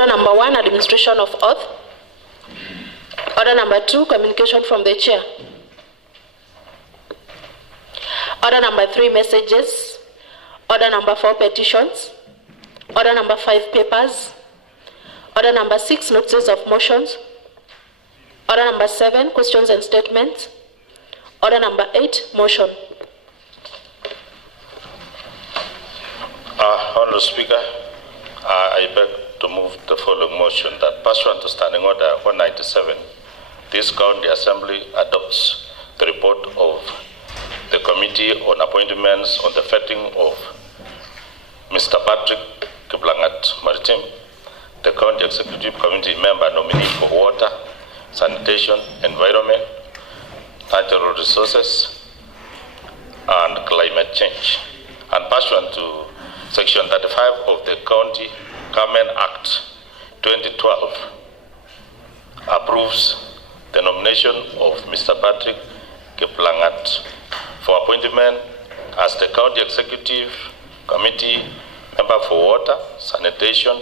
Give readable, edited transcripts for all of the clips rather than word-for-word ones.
Order number 1, administration of oath. Order number 2, communication from the chair. Order number 3, messages. Order number 4, petitions. Order number 5, papers. Order number 6, notices of motions. Order number 7, questions and statements. Order number 8, motion. Honourable Speaker, I beg to move the following motion that pursuant to Standing Order 197, this County Assembly adopts the report of the Committee on Appointments on the vetting of Mr. Patrick Kiplangat Maritim, the County Executive Committee member nominee for Water, Sanitation, Environment, Natural Resources, and Climate Change, and pursuant to Section 35 of the County Government Act 2012 approves the nomination of Mr. Patrick Kiplangat for appointment as the County Executive Committee member for Water, Sanitation,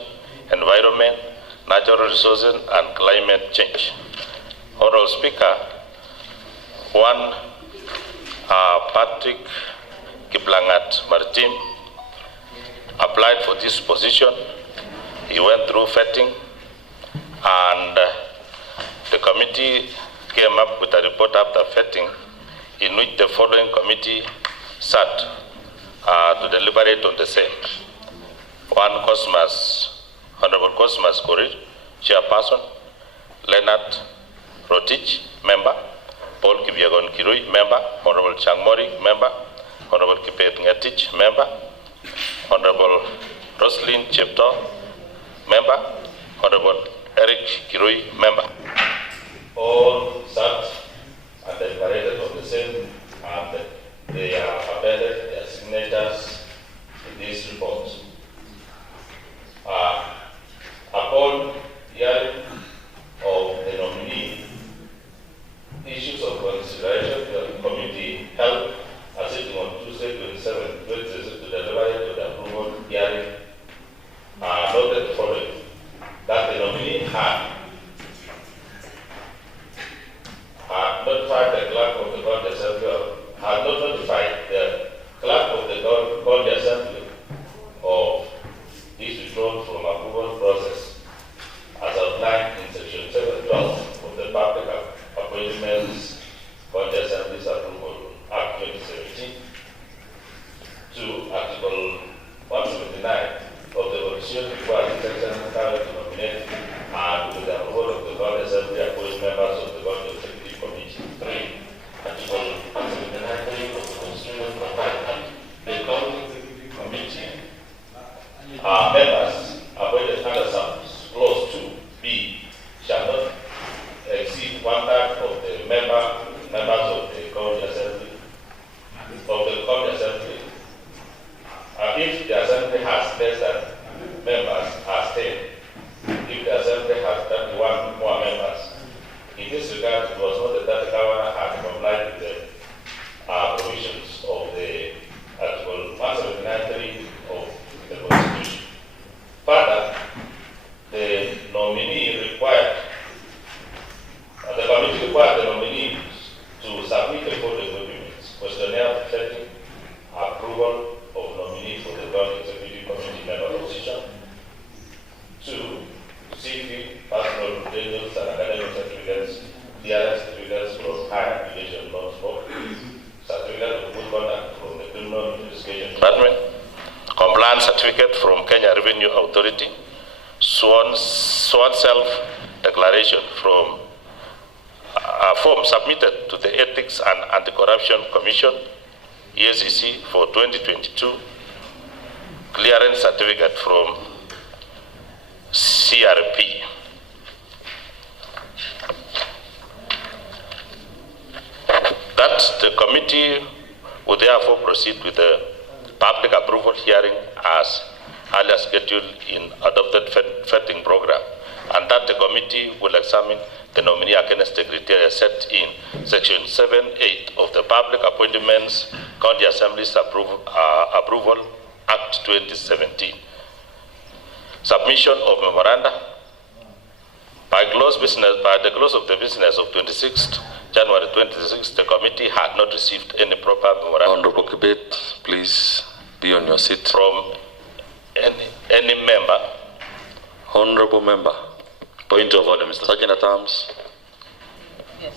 Environment, Natural Resources, and Climate Change. Honourable Speaker, 1, Patrick Kiplangat Maritim applied for this position. He went through vetting, and the committee came up with a report after vetting in which the following committee sat to deliberate on the same. 1, Honorable Cosmas Korir, Chairperson; Leonard Rotich, Member; Paul Kibyagon Kirui, Member; Honorable Changmori, Member; Honorable Kipet Ngetich, Member; Honorable Roslyn Chepto, Member; Honorable Eric Kirui, Member. All sat and deliberated on the same, and they have appended their signatures in these reports. Upon hearing of the nominee, issues of consideration, the committee held a sitting on Tuesday, 27th, 2026 to deliberate on the approval hearing. Noted the following: that the nominee had notified the clerk of the County Assembly, had not notified the clerk of the County Assembly of his withdrawal from approval process as outlined in Section 712 of the Public Appointments County Assembly's Approval Act 2017 to Article 179 of the Constitution requiring section to nominate and with the approval of the County Assembly appoint members of the County Executive Committee. 3. Article 179 of the Constitution provides that the County Executive Committee members appointed under Clause 2B shall not exceed 1/3 of the members of the County Assembly. If the Assembly has less than members as 10, if the Assembly has 31 more members. In this regard, it was noted that the Governor had complied with the provisions of the Article 179(3) of the Constitution. Further, the committee required the nominees to submit the following documents: questionnaire vetting, approval of nominee for the County Executive Committee member position; 2, CV, personal credentials and academic certificates, DRS certificates from higher education non-sport, certificate of good conduct from the Criminal Investigation Department, compliance certificate from Kenya Revenue Authority, sworn self-declaration from a form submitted to the Ethics and Anti-Corruption Commission, EACC, for 2022, clearance certificate from CRP. That the committee will therefore proceed with the public approval hearing as earlier scheduled in adopted vetting program, and that the committee will examine the nominee against the criteria set in Section 7(8) of the Public Appointments County Assembly's Approval Act 2017. Submission of memoranda By the close of the business of 26th January 26th, the committee had not received any proper memorandum. Honorable Kibet, please be on your seat. From any member. Honorable member. Point of order, Mr. Sergeant at Arms. Yes.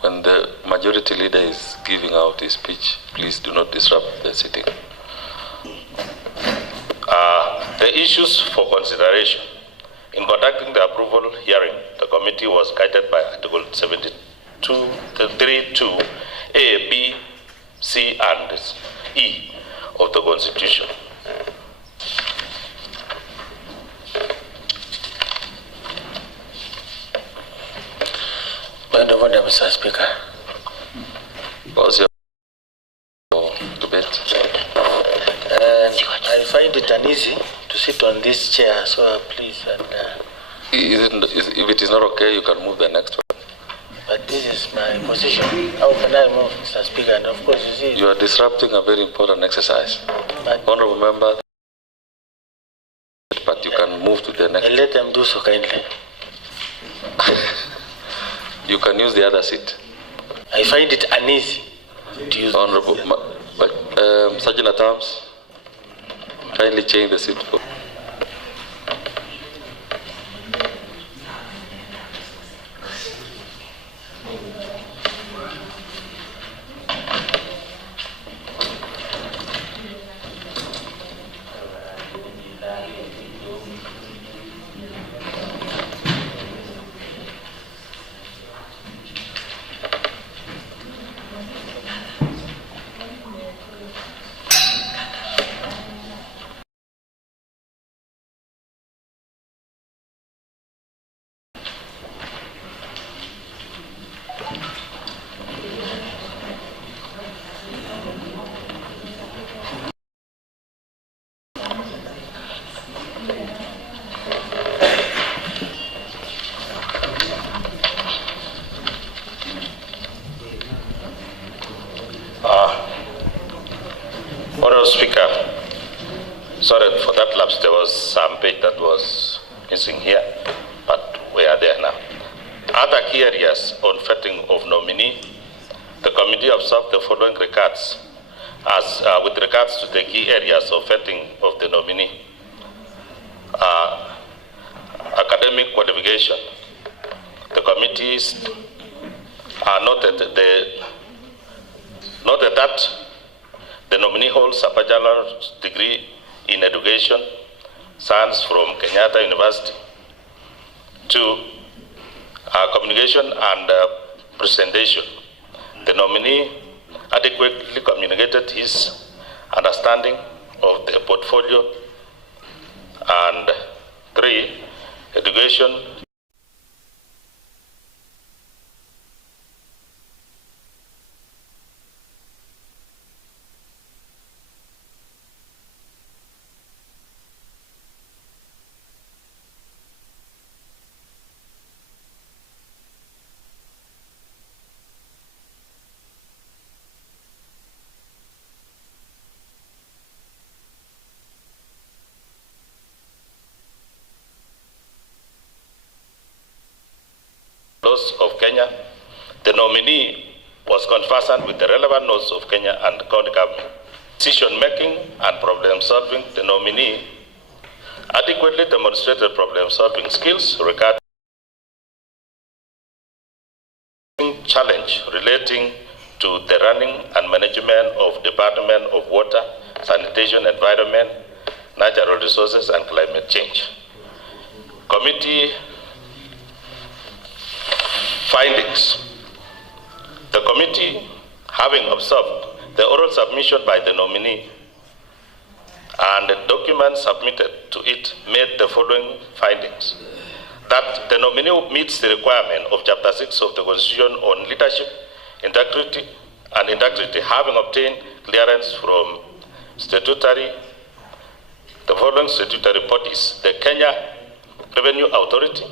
When the majority leader is giving out his speech, please do not disrupt the sitting. The issues for consideration. In conducting the approval hearing, the committee was guided by Article 72(3)(2) A, B, C, and E of the Constitution. Point of order, Mr. Speaker. What's your debate? I find it uneasy to sit on this chair, so please. If it is not okay, you can move the next one. But this is my position. How can I move, Mr. Speaker? And of course, you see. You are disrupting a very important exercise. But Honorable member, but you can move to the next. let them do so kindly. You can use the other seat. I find it uneasy to use. Honorable Sergeant at Arms, kindly change the seat. Honorable Speaker, sorry for that lapse. There was some page that was missing here, but we are there now. Other key areas on vetting of nominee, the committee observed the following regards as with regards to the key areas of vetting of the nominee. Academic qualification. The committees noted that the nominee holds a bachelor's degree in education, science from Kenyatta University. 2. Communication and presentation. The nominee adequately communicated his understanding of the portfolio. And 3. Education. Laws of Kenya. The nominee was conversant with the relevant laws of Kenya and county government. Decision making and problem solving. The nominee adequately demonstrated problem solving skills regarding challenge relating to the running and management of Department of Water, Sanitation, Environment, Natural Resources and Climate Change. Committee findings. The committee, having observed the oral submission by the nominee and the document submitted to it, made the following findings. That the nominee meets the requirement of Chapter 6 of the Constitution on leadership, integrity, having obtained clearance from the following statutory bodies: the Kenya Revenue Authority,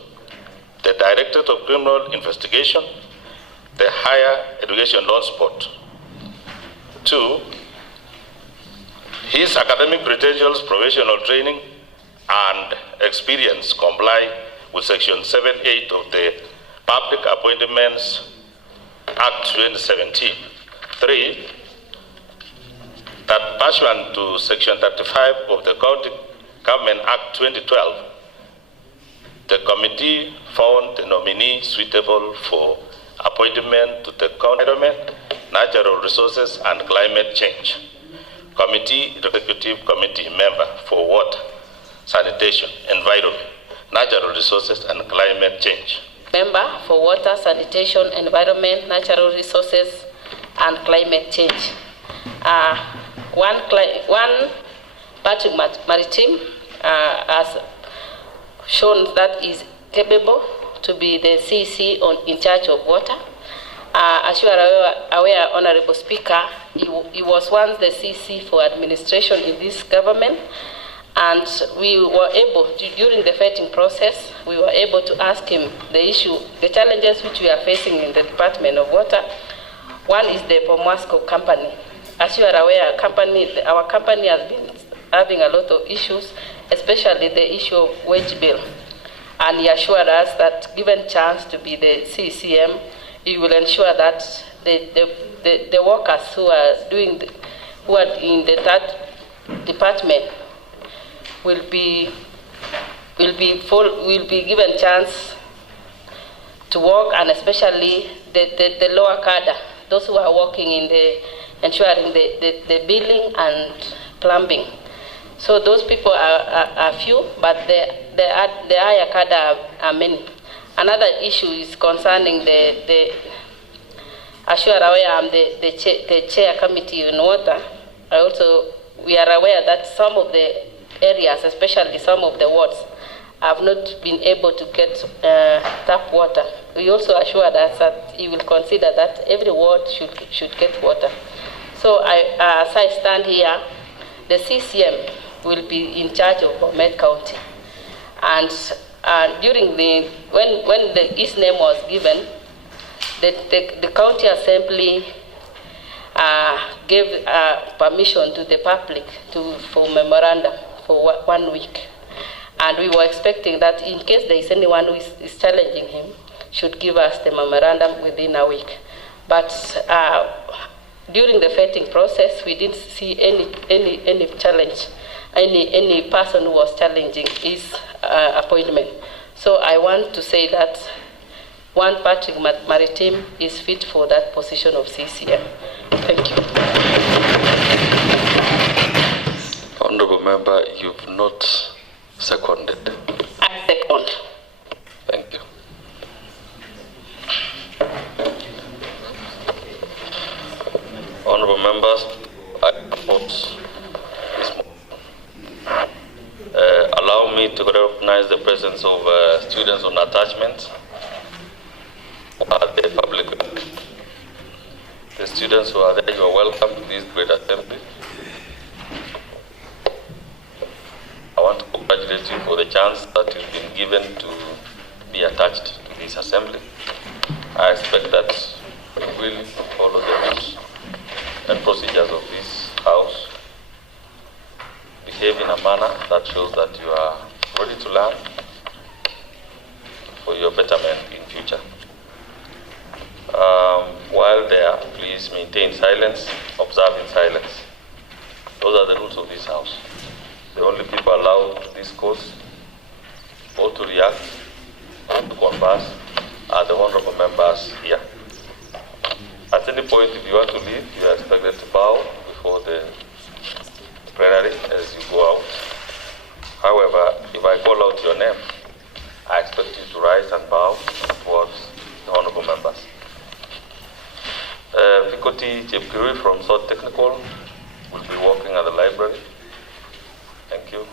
the Directorate of Criminal Investigation, the Higher Education Loans Board. 2. His academic credentials, professional training, and experience comply with Section 7(8) of the Public Appointments Act 2017. 3, that pursuant to Section 35 of the County Government Act 2012, the committee found the nominee suitable for appointment to the County Environment, Natural Resources and Climate Change Committee, Executive Committee member for Water, Sanitation, Environment, Natural Resources and Climate Change. Member for Water, Sanitation, Environment, Natural Resources and Climate Change. One Patrick Maritime has shown that is capable to be the CC in charge of water. As you are aware, Honorable Speaker, he was once the CC for administration in this government, and we were able, during the vetting process, we were able to ask him the challenges which we are facing in the Department of Water. One is the Pomasco company. As you are aware, our company has been having a lot of issues, especially the issue of wage bill. And he assured us that given chance to be the CCM, he will ensure that the workers who are in the third department will be given chance to work, and especially the lower cadre, those who are working in ensuring the billing and plumbing. So those people are few, but the higher cadre are many. Another issue is concerning as you are aware, I'm the chair committee on water. We are aware that some of the areas, especially some of the wards, have not been able to get tap water. We also assured us that he will consider that every ward should get water. So as I stand here, the CCM will be in charge of Bomet County. And during when his name was given, the county assembly gave permission to the public for memorandum for 1 week. And we were expecting that in case there is anyone who is challenging him, should give us the memorandum within a week. But during the vetting process, we didn't see any challenge, any person who was challenging his appointment. So I want to say that one Patrick Maritime is fit for that position of CCM. Thank you. Honorable Member, you've not seconded. I second. Thank you. Honorable Members, I support this motion. Allow me to recognize the presence of students on attachment at the public. The students who are there, you are welcome to this great assembly. I want to congratulate you for the chance that you've been given to be attached to this assembly. I expect that you will follow the rules and procedures of this house, behave in a manner that shows that you are ready to learn for your betterment in future. While there, please maintain silence, observe in silence. Those are the rules of this house. The only people allowed to discourse or to react or to converse are the honorable members here. At any point, if you want to leave, you are expected to bow before the plenary as you go out. However, if I call out your name, I expect you to rise and bow towards the honorable members. Fikoti Chepkirui from South Technical will be working at the library. Thank you.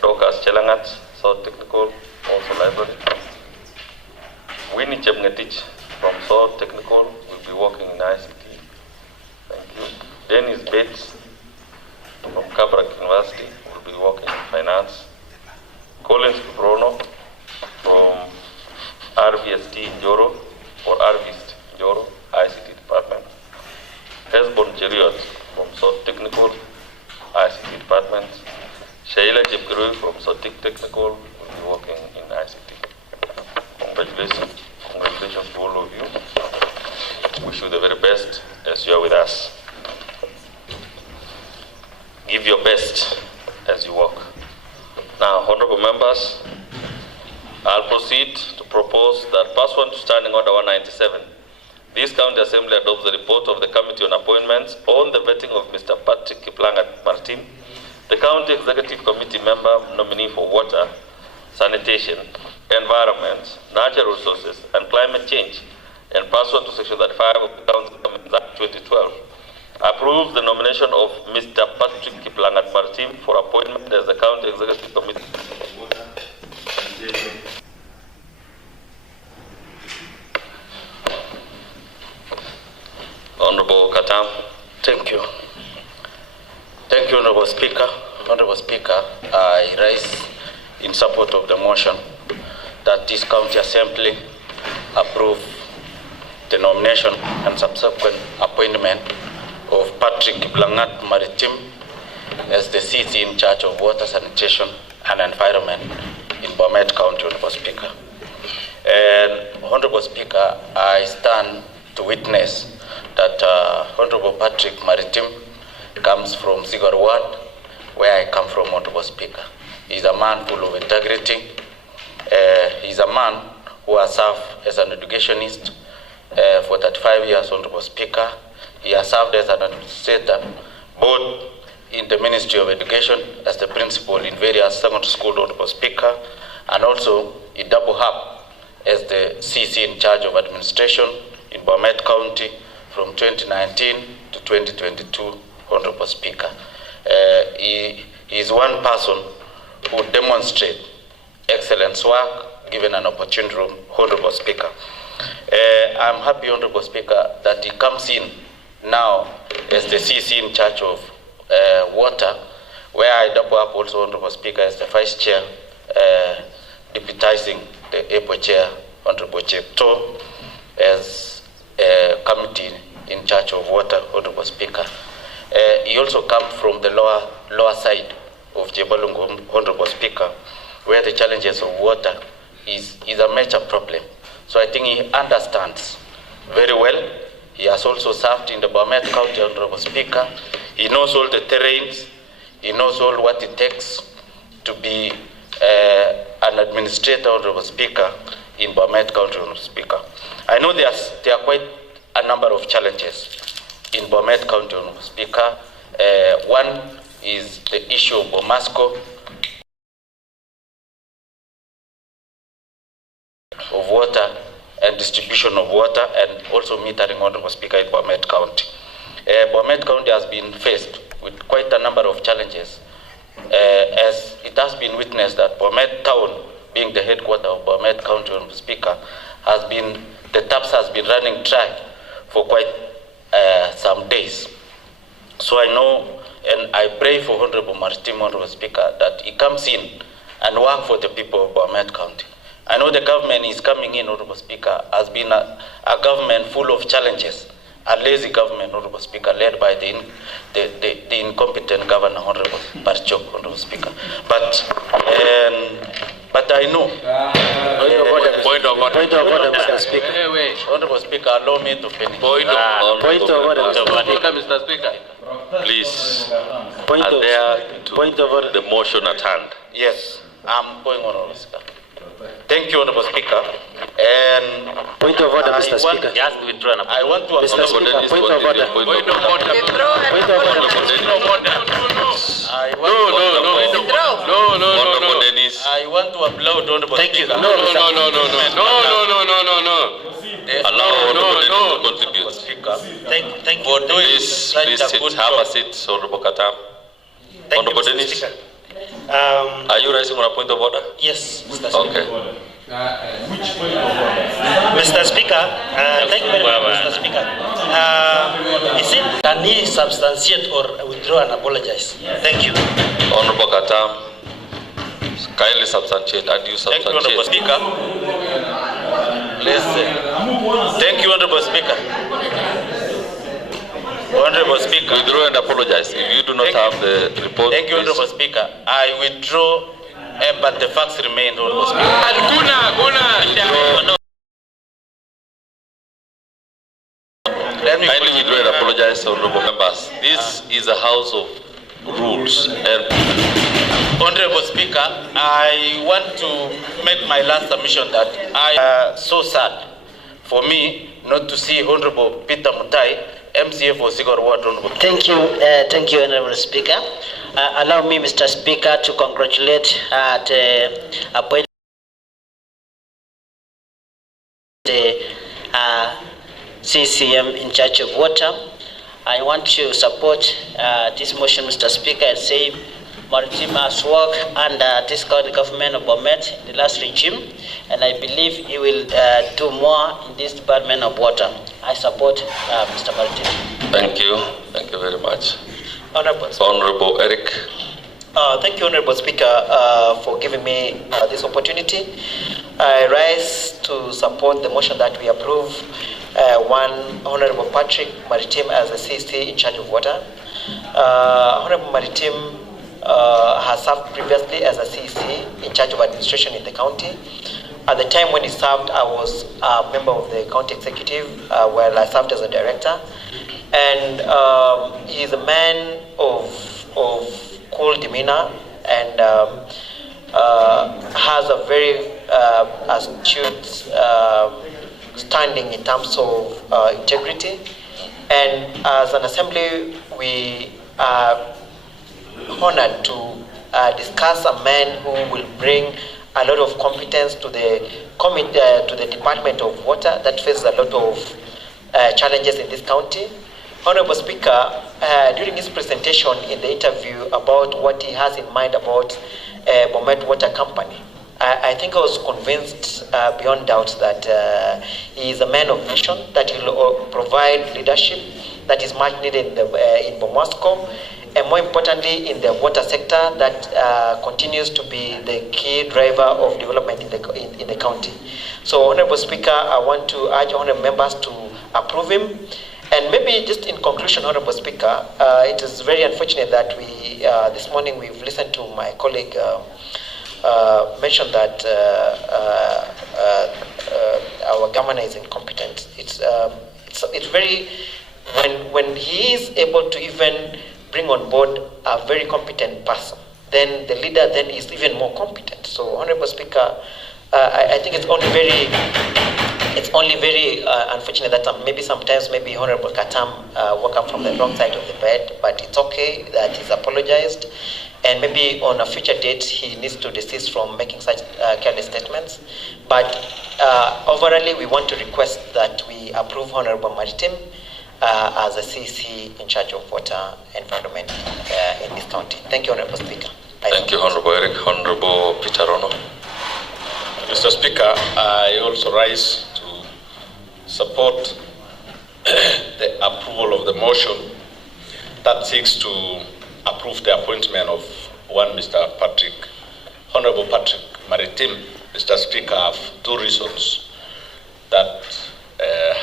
Dorcas Chelangat, South Technical, also library. Winnie Chepngetich from South Technical will be working in ICT. Thank you. Dennis Bates from Kabrak University will be working in finance. Collins Bruno from RVST Njoro or RVST Njoro, ICT department. Hesbon Cheriot from South Technical, ICT department. Sheila Chepkirui from South Technical will be working in ICT. I'll proceed to propose that pursuant to Standing Order 197, this County Assembly adopts the report of the Committee on Appointments on the vetting of Mr. Patrick Kiplangat Martin, the County Executive Committee member nominee for Water, Sanitation, Environment, Natural Resources, and Climate Change, and pursuant to Section 35 of the County Government Act 2012, approve the nomination of Mr. Patrick Kiplangat Martin for appointment as the County Executive Committee. Honorable Katam. Thank you. Thank you, Honorable Speaker. Honorable Speaker, I rise in support of the motion that this County Assembly approve the nomination and subsequent appointment of Patrick Kiplangat Maritim as the CC in charge of water, sanitation, and environment in Bomet County, Honorable Speaker. And Honorable Speaker, I stand to witness that Honorable Patrick Maritim comes from Sigor Ward, where I come from, Honorable Speaker. He's a man full of integrity. He's a man who has served as an educationist for 35 years, Honorable Speaker. He has served as an administrator, both in the Ministry of Education as the principal in various secondary schools, Honorable Speaker, and also in double up as the CC in charge of administration in Bomet County from 2019 to 2022, Honorable Speaker. He is one person who demonstrates excellent work given an opportunity, Honorable Speaker. I'm happy, Honorable Speaker, that he comes in now as the CC in charge of water, where I double up also, Honorable Speaker, as the Vice Chair, deputizing the APO Chair, Honorable Chepto, as committee in charge of water, Honorable Speaker. He also comes from the lower side of Jebalungu, Honorable Speaker, where the challenges of water is a major problem. So I think he understands very well. He has also served in the Bomet County, Honorable Speaker. He knows all the terrains. He knows all what it takes to be an administrator, Honorable Speaker, in Bomet County, Honorable Speaker. I know there are quite a number of challenges in Bomet County, Honorable Speaker. One is the issue of Bomasco, of water and distribution of water, and also metering, Honorable Speaker, in Bomet County. Bomet County has been faced with quite a number of challenges, as it has been witnessed that Bomet Town, being the headquarters of Bomet County, Honorable Speaker, the taps has been running dry for quite some days. So I know and I pray for Honorable Maritim, Honorable Speaker, that he comes in and work for the people of Bomet County. I know the government is coming in, Honorable Speaker, has been a government full of challenges, a lazy government, Honorable Speaker, led by the incompetent governor, Honorable Barchok, Honorable Speaker. But I know. Point of order, Mr. Speaker. Honorable Speaker, allow me to finish. Point of order, Mr. Speaker. Please, Point of order. the motion at hand. Yes, I'm going on, Honorable Speaker. Thank you, Honorable Speaker. And point of order, Mr. Speaker. He has to withdraw. I want to Mr. Speaker, point of order. Point of order. Point of order. I want to applaud Honorable Thank you. Speaker. No. Allow Honorable Dennis to contribute. Speaker. Thank you. For doing Please such a good have a job. seat, Honorable Katam. Thank Honorable you, Mr. Dennis. Speaker. Are you rising on a point of order? Yes, Mr. Speaker. Okay. Mr. Speaker, thank you very much, Mr. Speaker. Can he substantiate or withdraw and apologize? Thank you. Honorable Katam, kindly substantiate and you Thank you, Honorable substantiate. Speaker. Please, thank you, Honorable Speaker. Honorable Speaker. Withdraw and apologize. If you do not have the report, Thank you, please. Honorable Speaker. I withdraw, but the facts remain, Honorable Speaker. Kindly withdraw and apologize, Honorable members. This is a house of rules. Honorable Speaker, I want to make my last submission that I so sad for me not to see Honorable Peter Mutai, MCA for Sigor Ward. Thank you, Honorable Speaker. Allow me, Mr. Speaker, to congratulate the appointment CCM in charge of water. I want to support this motion, Mr. Speaker, and say Maritime has worked under this county government of Bomet in the last regime, and I believe he will do more in this department of water. I support Mr. Maritime. Thank you very much. Honorable Eric. Thank you, Honorable Speaker, for giving me this opportunity. I rise to support the motion that we approve one Honorable Patrick Maritime as a CC in charge of water. Honorable Maritime has served previously as a CC in charge of administration in the county. At the time when he served, I was a member of the county executive, while I served as a director. And he is a man of cool demeanor and has a very astute standing in terms of integrity. And as an assembly, we are honored to discuss a man who will bring a lot of competence to the Department of Water that faces a lot of challenges in this county. Honorable Speaker, during his presentation in the interview about what he has in mind about Bomet Water Company, I think I was convinced beyond doubt that he is a man of vision, that he will provide leadership that is much needed in Bomasco, and more importantly in the water sector that continues to be the key driver of development in the county. So, Honorable Speaker, I want to urge honorable members to approve him. And maybe just in conclusion, Honorable Speaker, it is very unfortunate that we this morning we've listened to my colleague mention that our governor is incompetent. It's very when he is able to even bring on board a very competent person, then the leader then is even more competent. So, Honorable Speaker, I think it's only very unfortunate that maybe sometimes Honorable Katam woke up from the wrong side of the bed, but it's okay that he's apologized, and maybe on a future date he needs to desist from making such careless statements. But overall, we want to request that we approve Honorable Maritime as a CC in charge of water environment in this county. Thank you, Honorable Speaker. Thank you, Honorable Eric. Honorable Peter Rono. Mr. Speaker, I also rise to support the approval of the motion that seeks to approve the appointment of one Mr. Honorable Patrick Maritime. Mr. Speaker, I have two reasons that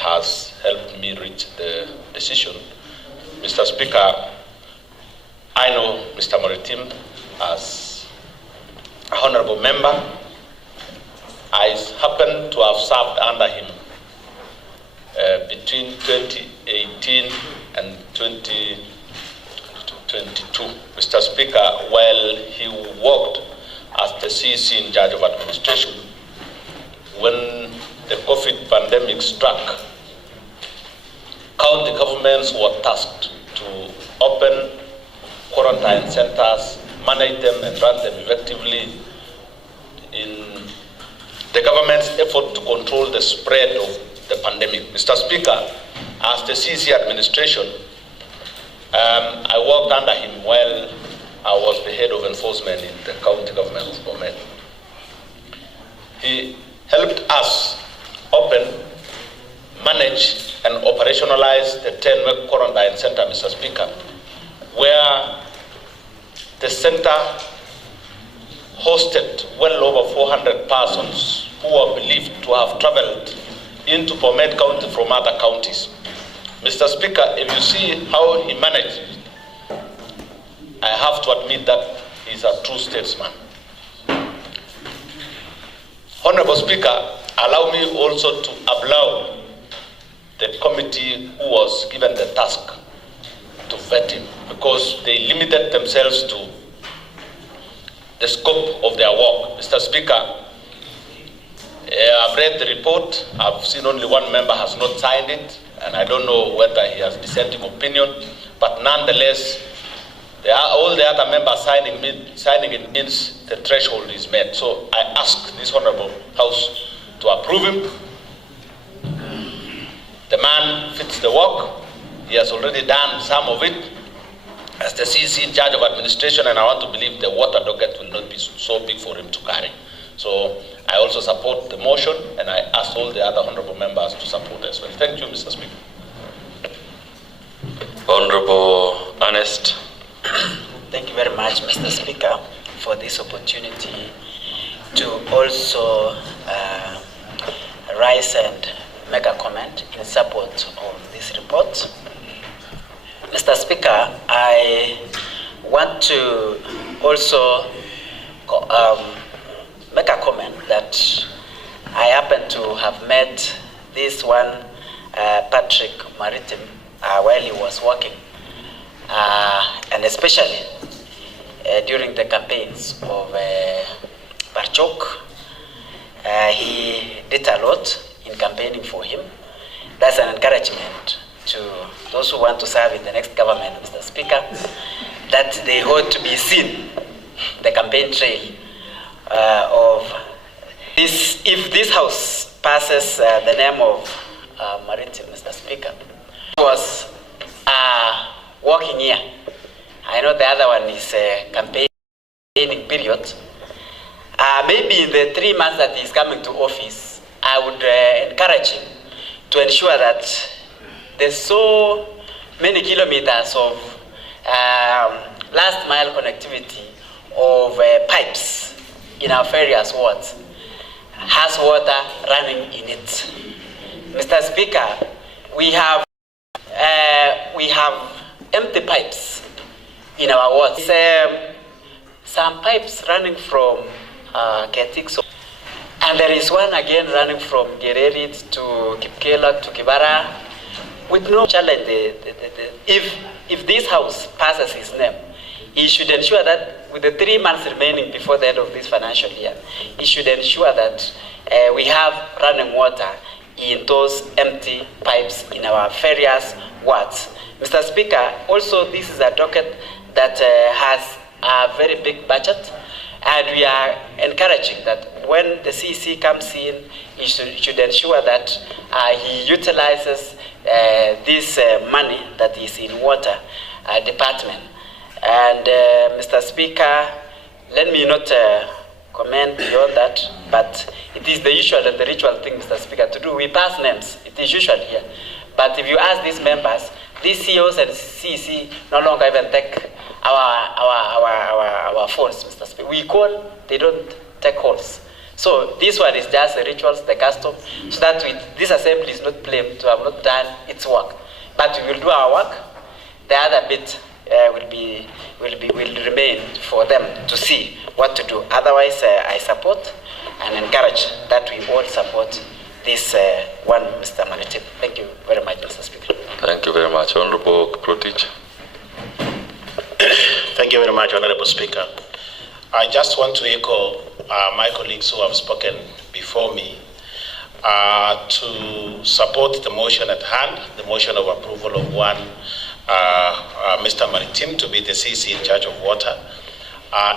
has helped me reach the decision. Mr. Speaker, I know Mr. Maritime as a honorable member. I happen to have served under him between 2018 and 2022. Mr. Speaker, while he worked as the CC in charge of administration, when the COVID pandemic struck, county governments were tasked to open quarantine centers, manage them and run them effectively in the government's effort to control the spread of the pandemic. Mr. Speaker, as the CC administration, I worked under him while I was the head of enforcement in the county government of Bomet. He helped us open, manage, and operationalize the 10-week quarantine center, Mr. Speaker, where the center hosted well over 400 persons who are believed to have traveled into Bomet County from other counties. Mr. Speaker, if you see how he managed, I have to admit that he's a true statesman. Honorable Speaker, allow me also to applaud the committee who was given the task to vetting because they limited themselves to the scope of their work. Mr. Speaker, I've read the report. I've seen only one member has not signed it, and I don't know whether he has dissenting opinion, but nonetheless, all the other members signing it means the threshold is met. So I ask this Honorable House to approve him. The man fits the work. He has already done some of it as the CC in charge of administration, and I want to believe the water docket will not be so big for him to carry. So I also support the motion, and I ask all the other honorable members to support as well. Thank you, Mr. Speaker. Honorable Ernest. Thank you very much, Mr. Speaker, for this opportunity to also rise and make a comment in support of this report. Mr. Speaker, I want to also make a comment that I happen to have met this one Patrick Maritim while he was working, and especially during the campaigns of Barchok. He did a lot in campaigning for him. That's an encouragement to those who want to serve in the next government, Mr. Speaker, that they ought to be seen, the campaign trail of this. If this house passes the name of Maritim, Mr. Speaker, was working here. I know the other one is campaigning period. Maybe in the 3 months that he's coming to office, I would encourage him to ensure that there's so many kilometers of last mile connectivity of pipes in our various wards has water running in it. Mr. Speaker, we have empty pipes in our wards. Some pipes running from Ketikso, and there is one again running from Gererit to Kipkela to Kibara with no challenge. If this house passes his name, he should ensure that with the 3 months remaining before the end of this financial year, he should ensure that we have running water in those empty pipes in our various wards. Mr. Speaker, also this is a docket that has a very big budget, and we are encouraging that when the CC comes in, he should ensure that he utilizes this money that is in water department. And Mr. Speaker, let me not comment beyond that, but it is the usual and the ritual thing, Mr. Speaker, to do. We pass names. It is usual here. But if you ask these members, these CEOs and CC no longer even take our phones, Mr. Speaker. We call, they don't take calls. So this one is just the rituals, the custom, so that this assembly is not blamed to have not done its work. But we will do our work. The other bit will remain for them to see what to do. Otherwise, I support and encourage that we all support this one, Mr. Maritim. Thank you very much, Mr. Speaker. Thank you very much. Honorable Protich. Thank you very much, Honorable Speaker. I just want to echo my colleagues who have spoken before me to support the motion at hand, the motion of approval of one Mr. Maritim to be the CC in charge of water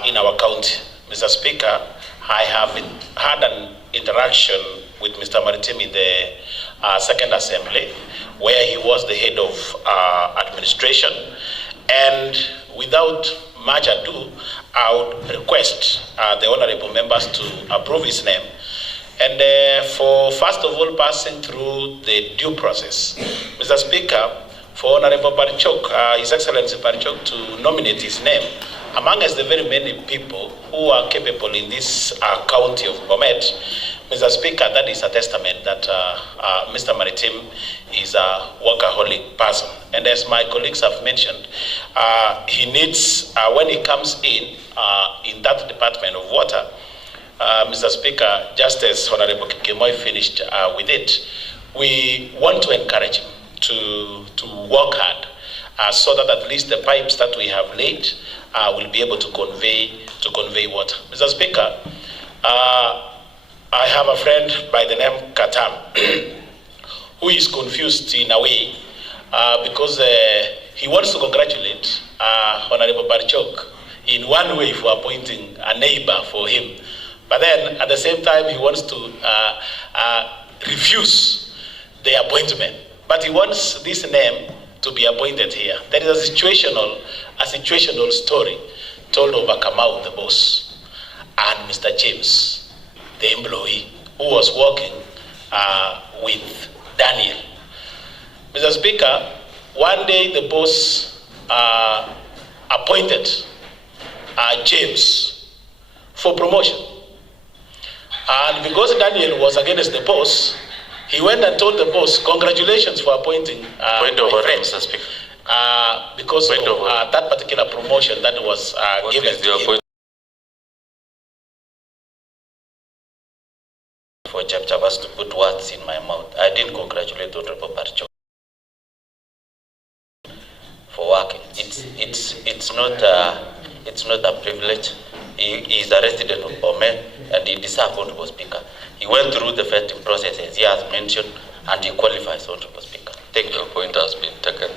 in our county. Mr. Speaker, I have had an interaction with Mr. Maritim in the second assembly, where he was the head of administration, and without much ado, I would request the honorable members to approve his name. And for first of all passing through the due process, Mr. Speaker, for Honorable Barchok, His Excellency Barchok, to nominate his name amongst the very many people who are capable in this county of Bomet. Mr. Speaker, that is a testament that Mr. Maritim is a workaholic person. And as my colleagues have mentioned, he needs, when he comes in that department of water, Mr. Speaker, just as Honorable Kipkemoi finished with it, we want to encourage him to work hard so that at least the pipes that we have laid will be able to convey water. Mr. Speaker, I have a friend by the name Katam who is confused in a way because he wants to congratulate Honorable Barchok in one way for appointing a neighbor for him. But then at the same time, he wants to refuse the appointment. But he wants this name to be appointed here. There is a situational story told over Kamau, the boss, and Mr. James, the employee, who was working with Daniel. Mr. Speaker, one day the boss appointed James for promotion. And because Daniel was against the boss, he went and told the boss, congratulations for appointing Point of order, friend. Mr. Speaker. Because Point of of that particular promotion that was given is to your him. point? For Chapchabas to put words in my mouth. I didn't congratulate Honorable Barchok for working. It's not a privilege. He is a resident of Bomet and he deserves, Honorable Speaker. He went through the vetting processes he has mentioned and he qualifies, Honorable Speaker. Thank you. Your point has been taken.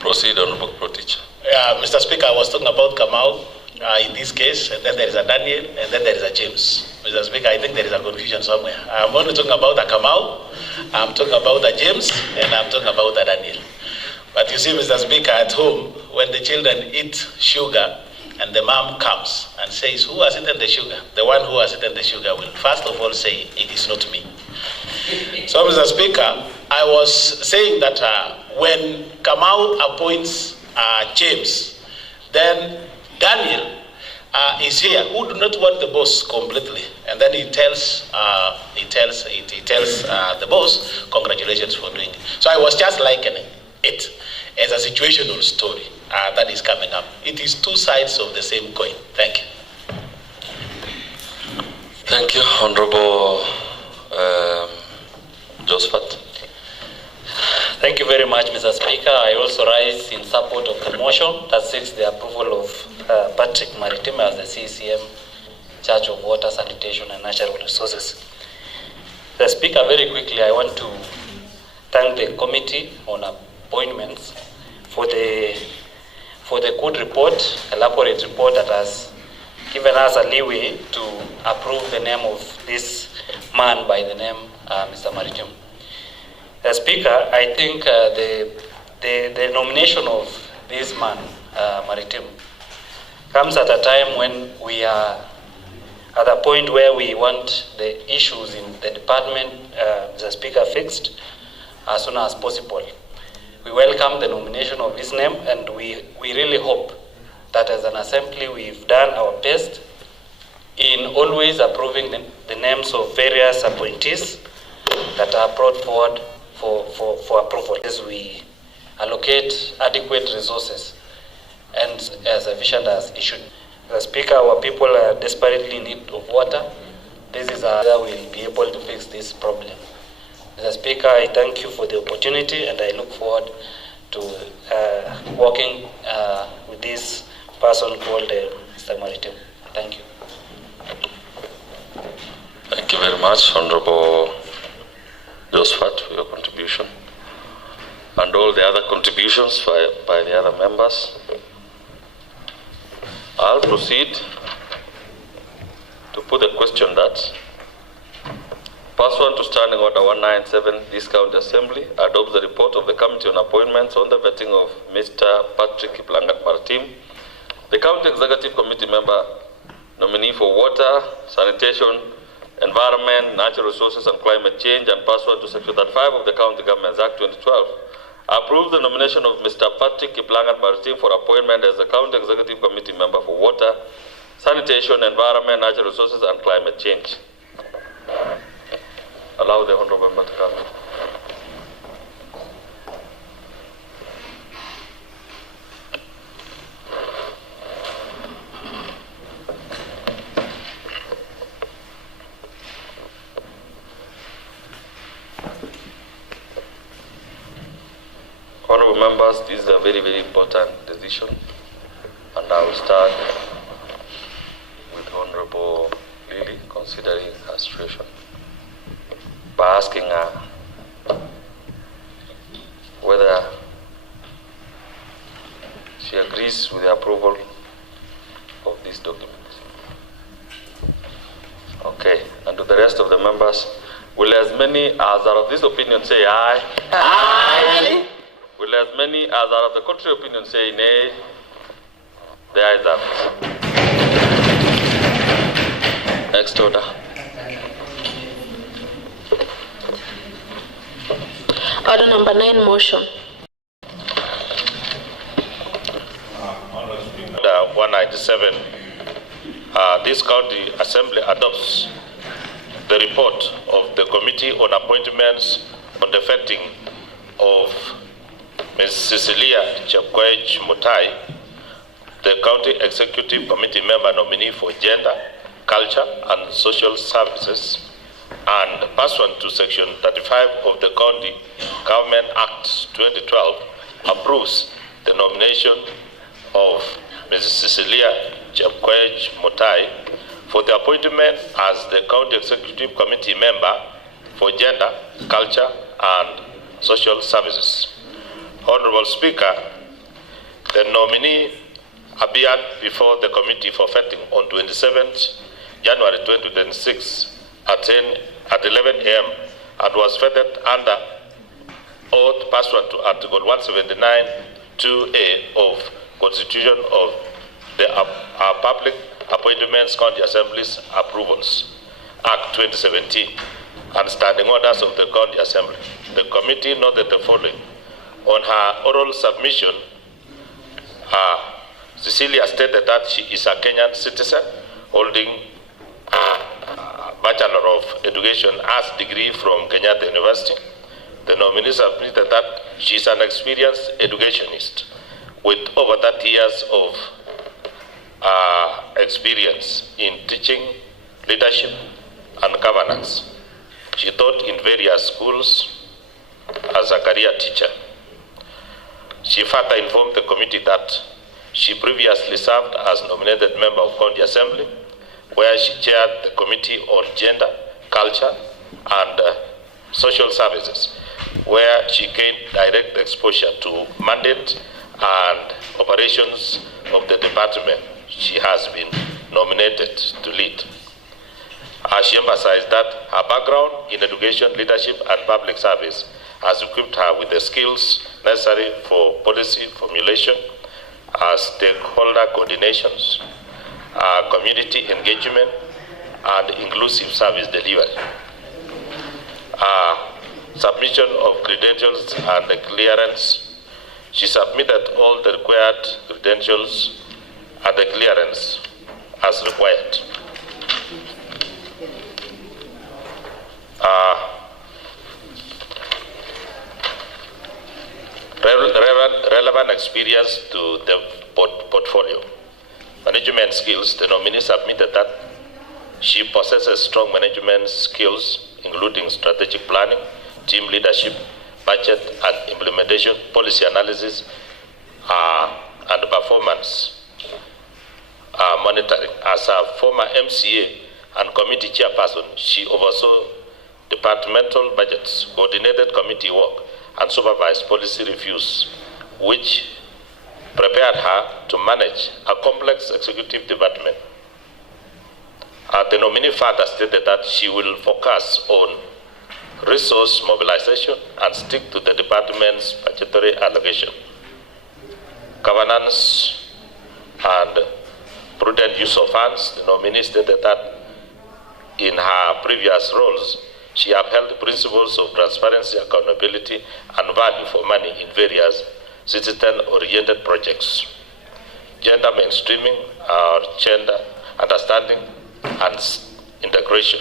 Proceed, Honorable Pro-Teacher. Mr. Speaker, I was talking about Kamau in this case, and then there is a Daniel, and then there is a James. Mr. Speaker, I think there is a confusion somewhere. I'm only talking about a Kamau, I'm talking about a James, and I'm talking about a Daniel. But you see, Mr. Speaker, at home, when the children eat sugar, and the mom comes and says, who has eaten the sugar? The one who has eaten the sugar will first of all say, it is not me. So, Mr. Speaker, I was saying that when Kamau appoints James, then Daniel is here, who do not want the boss completely, and then he tells the boss, congratulations for doing it. So I was just likening it as a situational story that is coming up. It is two sides of the same coin. Thank you. Thank you, Honorable Josephat. Thank you very much, Mr. Speaker. I also rise in support of the motion that seeks the approval of Patrick Maritima as the CCM Charge of Water, Sanitation and Natural Resources. The Speaker, very quickly, I want to thank the Committee on Appointments for the good report, elaborate report that has given us a leeway to approve the name of this man by the name Mr. Maritim. Speaker, I think the nomination of this man, Maritim, comes at a time when we are at a point where we want the issues in the department, Mr. Speaker, fixed as soon as possible. We welcome the nomination of his name, and we really hope that as an assembly we've done our best in always approving the names of various appointees that are brought forward for approval as we allocate adequate resources and as efficient as it should. The Speaker, our people are desperately in need of water. This is how we'll be able to fix this problem. Mr. Speaker, I thank you for the opportunity and I look forward to working with this person called Mr. Maritim. Thank you. Thank you very much, Honorable Josephat, for your contribution and all the other contributions by the other members. I'll proceed to put the question that pursuant to Standing Order 197, this County Assembly adopts the report of the Committee on Appointments on the vetting of Mr. Patrick Kiplangat Maritim, the County Executive Committee member nominee for Water, Sanitation, Environment, Natural Resources and Climate Change, and pursuant to Section 35 of the County Governments Act 2012, approves the nomination of Mr. Patrick Kiplangat Maritim for appointment as the County Executive Committee member for Water, Sanitation, Environment, Natural Resources and Climate Change. Allow the Honourable Member to come in. Honourable members, this is a very, very important decision, and I will start with Honorable Lily, considering her situation, by asking her whether she agrees with the approval of this document. Okay, and to the rest of the members, will as many as are of this opinion say aye? Aye. Will as many as are of the contrary opinion say nay? The ayes have it. Next order. Order number 9, motion. Order 197. This county assembly adopts the report of the Committee on Appointments on the vetting of Ms. Cecilia Chepkoech Mutai, the County Executive Committee member nominee for Gender, Culture and Social Services, and pursuant to Section 35 of the County Government Act 2012, approves the nomination of Ms. Cecilia Chepkoech Mutai for the appointment as the County Executive Committee member for Gender, Culture and Social Services. Honorable Speaker, the nominee appeared before the committee for vetting on 27th January 2026 at 11 a.m. and was vetted under oath pursuant to Article 179(2)(a) of Constitution of the Public Appointments County Assemblies Approvals Act 2017 and standing orders of the County Assembly. The committee noted the following. On her oral submission, Cecilia stated that she is a Kenyan citizen holding a Bachelor of Education as degree from Kenyatta University. The nominee submitted that she is an experienced educationist with over 30 years of experience in teaching, leadership, and governance. She taught in various schools as a career teacher. She further informed the committee that she previously served as nominated member of County Assembly, where she chaired the Committee on Gender, Culture, and Social Services, where she gained direct exposure to mandate and operations of the department she has been nominated to lead. She emphasized that her background in education, leadership, and public service has equipped her with the skills necessary for policy formulation, stakeholder coordinations, community engagement, and inclusive service delivery. Submission of credentials and clearance. She submitted all the required credentials and the clearance as required. Relevant experience to the portfolio. Management skills. The nominee submitted that she possesses strong management skills, including strategic planning, team leadership, budget and implementation, policy analysis, and performance monitoring. As a former MCA and committee chairperson, she oversaw departmental budgets, coordinated committee work, and supervised policy reviews, which prepared her to manage a complex executive department. The nominee further stated that she will focus on resource mobilization and stick to the department's budgetary allocation, governance, and prudent use of funds. The nominee stated that in her previous roles, she upheld principles of transparency, accountability, and value for money in various citizen-oriented projects. Gender mainstreaming, gender understanding, and integration.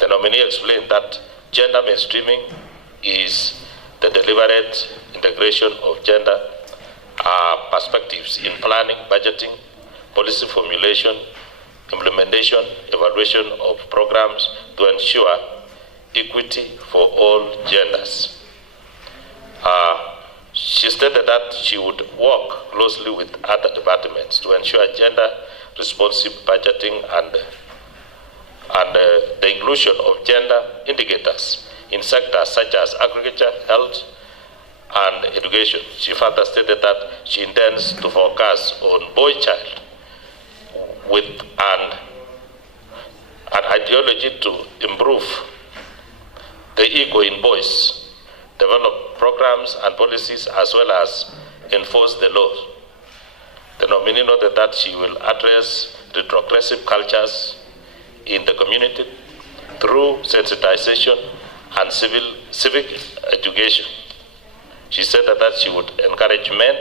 The nominee explained that gender mainstreaming is the deliberate integration of gender perspectives in planning, budgeting, policy formulation, implementation, evaluation of programs to ensure equity for all genders. She stated that she would work closely with other departments to ensure gender-responsive budgeting and the inclusion of gender indicators in sectors such as agriculture, health, and education. She further stated that she intends to focus on boy-child with an ideology to improve the ego in boys, develop programs and policies, as well as enforce the law. The nominee noted that she will address retrogressive cultures in the community through sensitization and civic education. She said that she would encourage men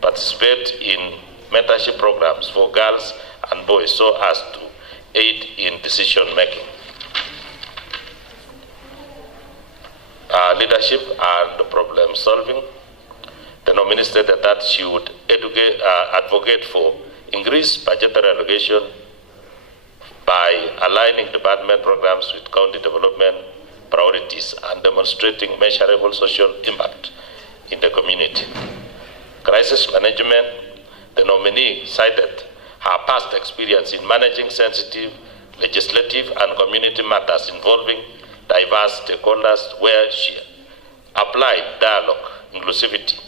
participate in mentorship programs for girls and boys so as to aid in decision making. Leadership and problem solving. The nominee stated that she would advocate for increased budgetary allocation by aligning department programs with county development priorities and demonstrating measurable social impact in the community. Crisis management. The nominee cited her past experience in managing sensitive legislative and community matters involving diverse stakeholders, where she applied dialogue, inclusivity,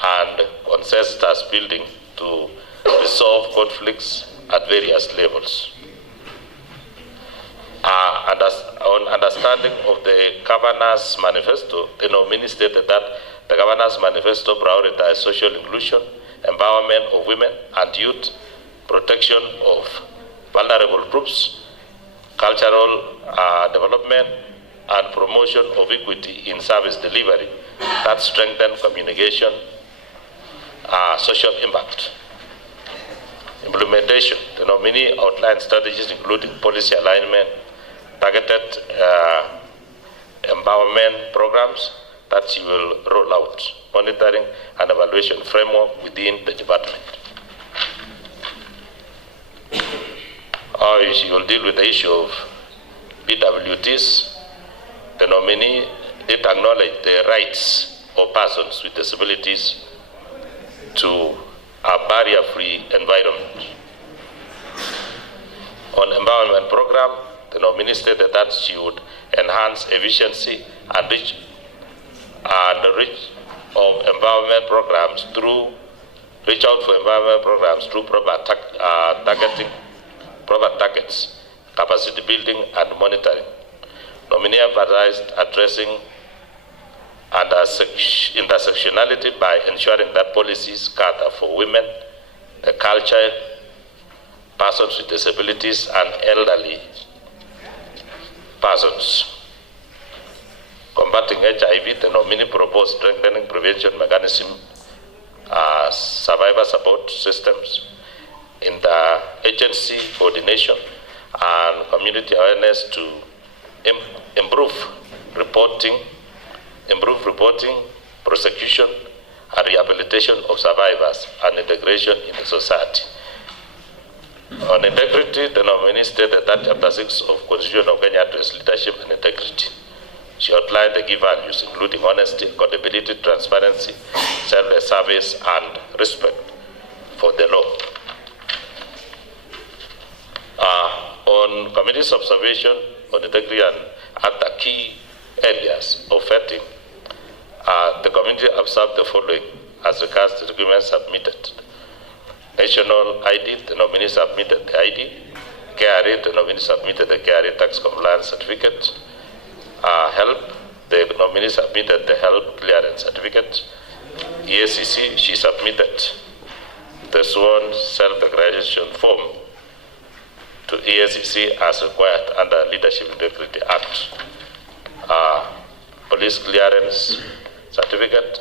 and consensus building to resolve conflicts at various levels. On understanding of the Governor's Manifesto, the nominee stated that the Governor's Manifesto prioritizes social inclusion, empowerment of women and youth, protection of vulnerable groups, cultural development, and promotion of equity in service delivery that strengthen communication, social impact. Implementation. The nominee outlined strategies including policy alignment, targeted empowerment programs that she will roll out, monitoring and evaluation framework within the department. She will deal with the issue of PWTs. The nominee did acknowledge the rights of persons with disabilities to a barrier-free environment. On empowerment program, the nominee stated that she would enhance efficiency and reach of empowerment programs through reach out for empowerment programs through proper targets, capacity building, and monitoring. Nominee emphasized addressing intersectionality by ensuring that policies cater for women, the culture, persons with disabilities, and elderly persons. Combating HIV, the nominee proposed strengthening prevention mechanism, survivor support systems, inter-agency coordination, and community awareness to improve reporting, prosecution, and rehabilitation of survivors and integration in the society. On integrity, the nominee stated that Chapter 6 of Constitution of Kenya addresses leadership and integrity. She outlined the key values, including honesty, accountability, transparency, selfless service, and respect for the law. On committee's observation on integrity and other key areas of vetting, the committee observed the following as regards the documents submitted. National ID, the nominee submitted the ID. KRA, the nominee submitted the KRA tax compliance certificate. HELP, the nominee submitted the HELP clearance certificate. EACC, she submitted the sworn self-declaration form to EACC as required under Leadership Integrity Act. Police clearance certificate,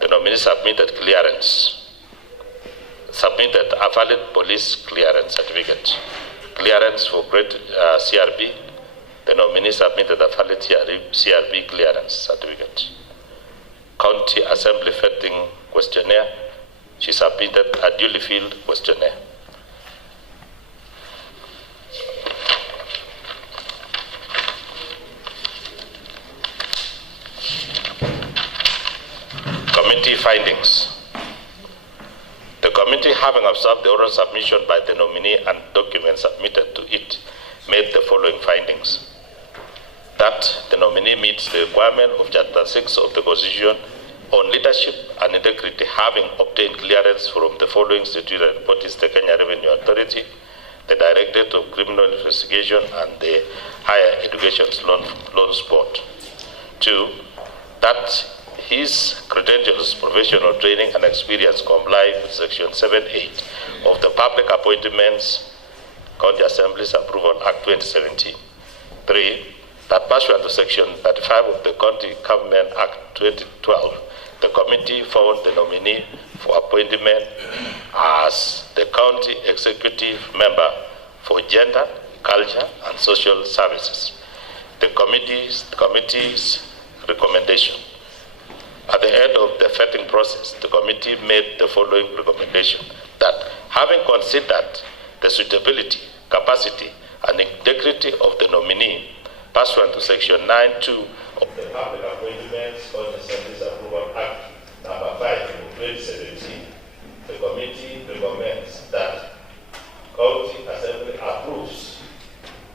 the nominee submitted a valid police clearance certificate. Clearance for grade CRB, the nominee submitted a valid CRB clearance certificate. County Assembly vetting questionnaire, she submitted a duly filled questionnaire. Findings. The committee, having observed the oral submission by the nominee and documents submitted to it, made the following findings. That the nominee meets the requirement of Chapter 6 of the Constitution on leadership and integrity, having obtained clearance from the following statutory bodies: the Kenya Revenue Authority, the Directorate of Criminal Investigation, and the Higher Education Loans Board. 2, that his credentials, professional training, and experience comply with Section 7(8) of the Public Appointments County Assemblies Approval Act 2017. 3, that pursuant to Section 35 of the County Government Act 2012, the committee found the nominee for appointment as the county executive member for gender, culture, and social services. The committee's recommendation. At the end of the vetting process, the committee made the following recommendation: that having considered the suitability, capacity, and integrity of the nominee pursuant to Section 9(2) of the Public Appointments County Assemblies Approval Act number 5 of 2017, the committee recommends that County Assembly approves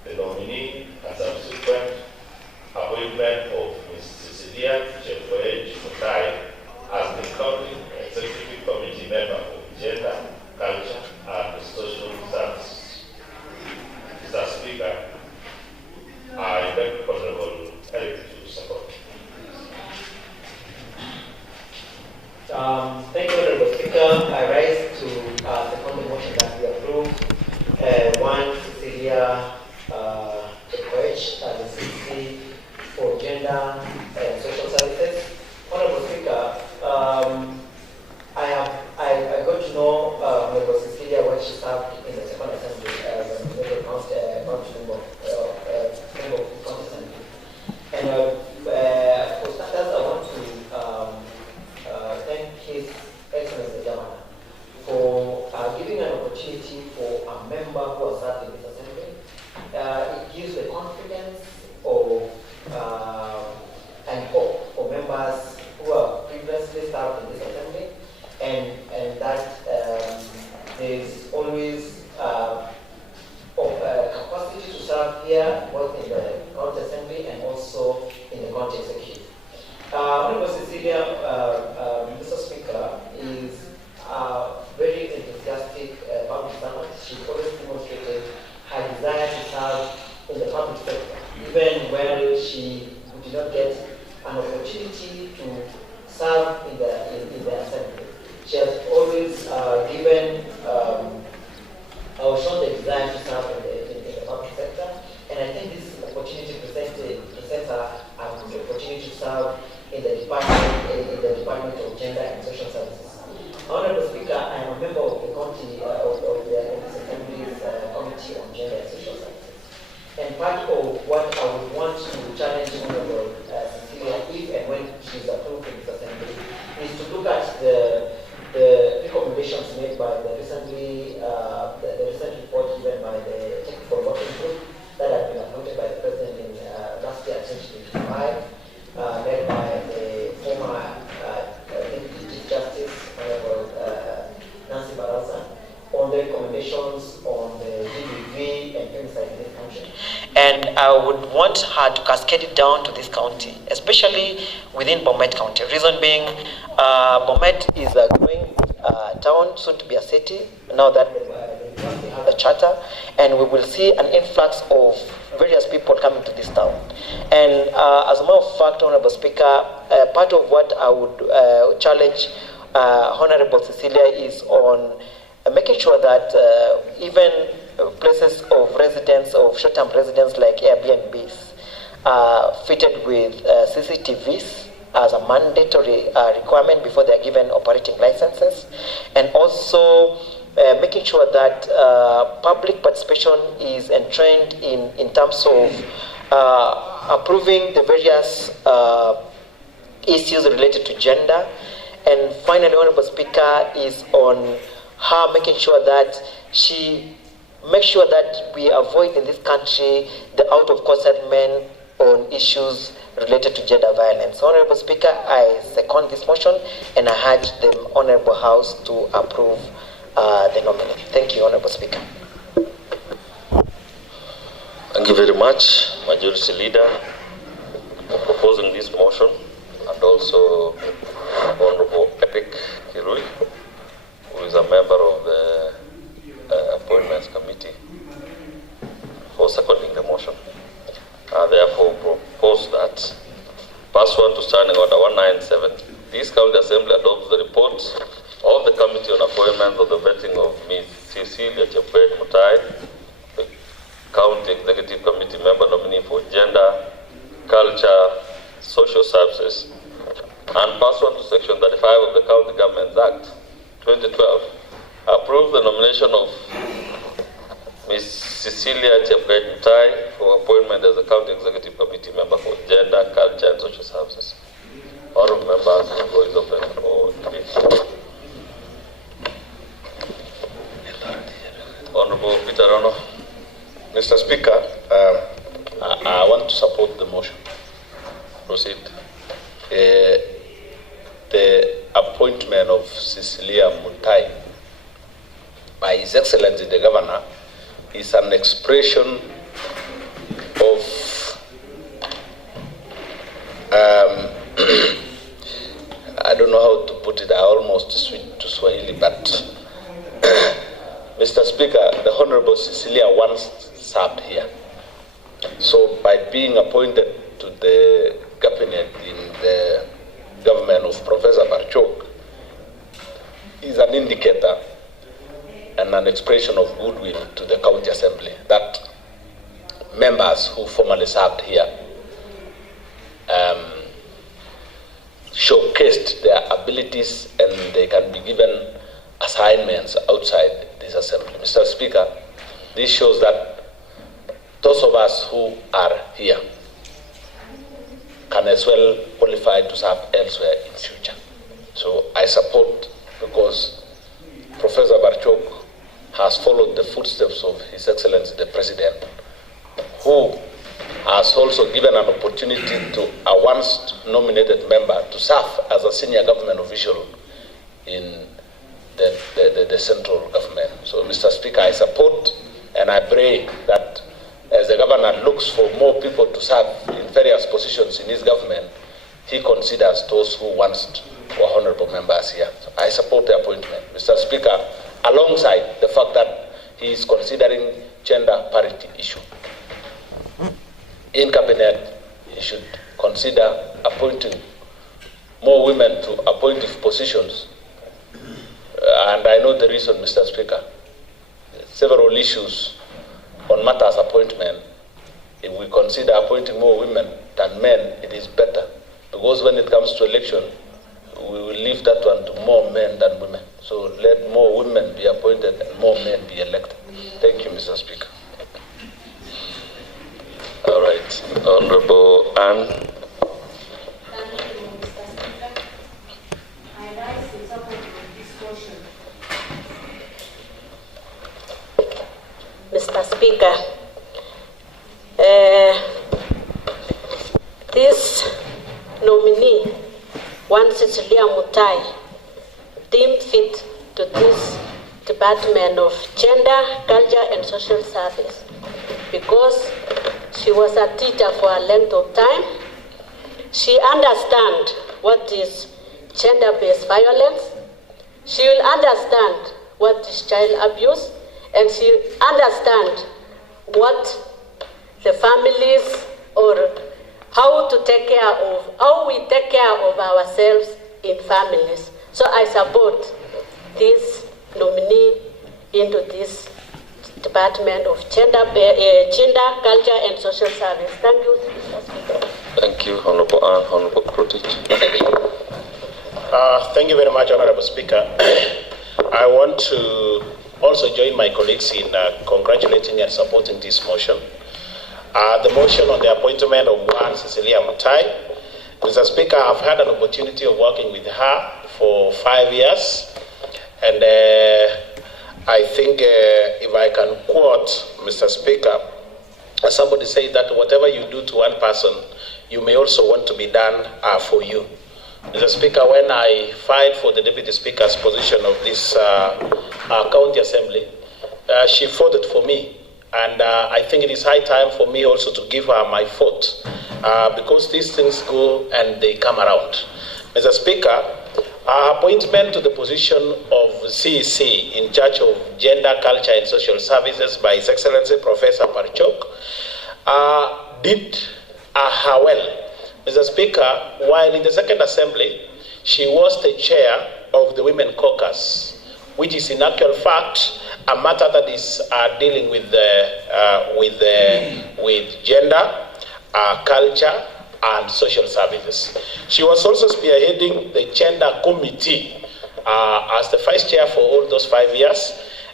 the nominee and subsequent appointment of Ms. Cecilia Chepkoech as the County Executive Committee member of Gender, Culture, and Social Services. Mr. Speaker, I beg Honorable Eric to support. Thank you, Honorable Speaker. I rise to second the motion that we approve. One, Cecilia Chepkoech as the CC for Gender and Social Services. Honorable Speaker, I got to know Honorable Cecilia when she served in the Second Assembly as a member of the County Assembly. And for starters, I want to thank His Excellency the Governor for giving an opportunity for a member who has served in this assembly. It gives the confidence of and hope for members who have previously served in this assembly, and that there is always capacity to serve here, both in the county assembly and also in the county executive. Honorable Cecilia, Mr. Speaker, is a very enthusiastic public servant. She always demonstrated her desire to serve in the public sector, even when she did not get an opportunity to serve in the assembly. She has always shown the desire to serve in the public sector, and I think this opportunity presents her a good opportunity to serve in the Department of Gender and Social Services. Honorable Speaker, I am a member of the county of this Assembly's Committee on Gender and Social Services, and part of what I would want to challenge Honorable Cecilia, if and when she is approved in this assembly, is to look at the recommendations made by the recent report given by the Technical Working Group that had been appointed by the President in last year, 2025, led by the former Deputy Chief Justice, Honorable Nancy Baraza, on the recommendations on the GBV and femicide in this country. And I would want her to cascade it down to this county, especially within Bomet County. Reason being, Bomet is a growing town, soon to be a city, now that we have a charter, and we will see an influx of various people coming to this town. And as a matter of fact, Honorable Speaker, part of what I would challenge Honorable Cecilia is on making sure that even places of residence, of short-term residence like Airbnbs, fitted with CCTVs as a mandatory requirement before they are given operating licenses, and also making sure that public participation is entrained in terms of approving the various issues related to gender. And finally, Honorable Speaker, is on her making sure that she makes sure that we avoid in this country the out-of-court settlement on issues related to gender violence. Honorable Speaker, I second this motion and I urge the Honorable House to approve the nominee. Thank you, Honorable Speaker. Thank you very much, Majority Leader, for proposing this motion, and also Honorable Epic Kirui, who is a member of the Appointments Committee, for seconding the motion. I therefore propose that, pursuant to Standing Order 197, this County Assembly adopts the report of the Committee on Appointments of the vetting of Ms. Cecilia Chebet Mutai, the County Executive Committee member nominee for Gender, Culture, Social Services, and pursuant to Section 35 of the County Governments Act 2012, approve the nomination of Ms. Cecilia Chebet Mutai for appointment as a County Executive Committee member for Gender, Culture, and Social Services. Honorable members, the floor is open for debate. Honorable Peter Rono. Mr. Speaker, I want to support the motion. Proceed. The appointment of Cecilia Mutai by His Excellency the Governor is an expression of I don't know how to put it. I almost switched to Swahili, but Mr. Speaker, the Honorable Cecilia once served here. So by being appointed to the cabinet in the government of Professor Barchok is an indicator and an expression of goodwill to the County Assembly that members who formerly served here showcased their abilities and they can be given assignments outside this assembly. Mr. Speaker, this shows that those of us who are here can as well qualify to serve elsewhere in future. So I support, because Professor Barchok has followed the footsteps of His Excellency the President, who has also given an opportunity to a once nominated member to serve as a senior government official in the central government. So, Mr. Speaker, I support and I pray that as the governor looks for more people to serve in various positions in his government, he considers those who once were honorable members here. So I support the appointment, Mr. Speaker, alongside the fact that he is considering gender parity issue. In cabinet, he should consider appointing more women to appointive positions. And I know the reason, Mr. Speaker. Several issues on matters appointment. If we consider appointing more women than men, it is better. Because when it comes to election, we will leave that one to more men than women. So let more women be appointed and more men be elected. Thank you, Mr. Speaker. All right. Honorable Anne. Thank you, Mr. Speaker. I rise in support of this motion. Mr. Speaker, this nominee, one Cecilia Mutai, deemed fit to this Department of Gender, Culture and Social Service because she was a teacher for a length of time. She understands what is gender-based violence. She will understand what is child abuse, and she understands what the families or how we take care of ourselves in families. So I support this nominee into this Department of Gender, Culture and Social Service. Thank you, Mr. Speaker. Thank you, Honorable Anne. Honorable Protich. Thank you very much, Honorable Speaker. I want to also join my colleagues in congratulating and supporting this motion. The motion on the appointment of one Cecilia Mutai. Mr. Speaker, I've had an opportunity of working with her for 5 years, and I think if I can quote, Mr. Speaker, as somebody said, that whatever you do to one person, you may also want to be done for you. Mr. Speaker, when I filed for the Deputy Speaker's position of this County Assembly, she voted for me. And I think it is high time for me also to give her my vote, because these things go and they come around. Mr. Speaker, her appointment to the position of CEC in charge of Gender, Culture and Social Services by His Excellency Professor Parchok did her well. Mr. Speaker, while in the Second Assembly, she was the chair of the Women Caucus, which is in actual fact a matter that is dealing with gender, culture, and social services. She was also spearheading the gender committee as the vice chair for all those 5 years.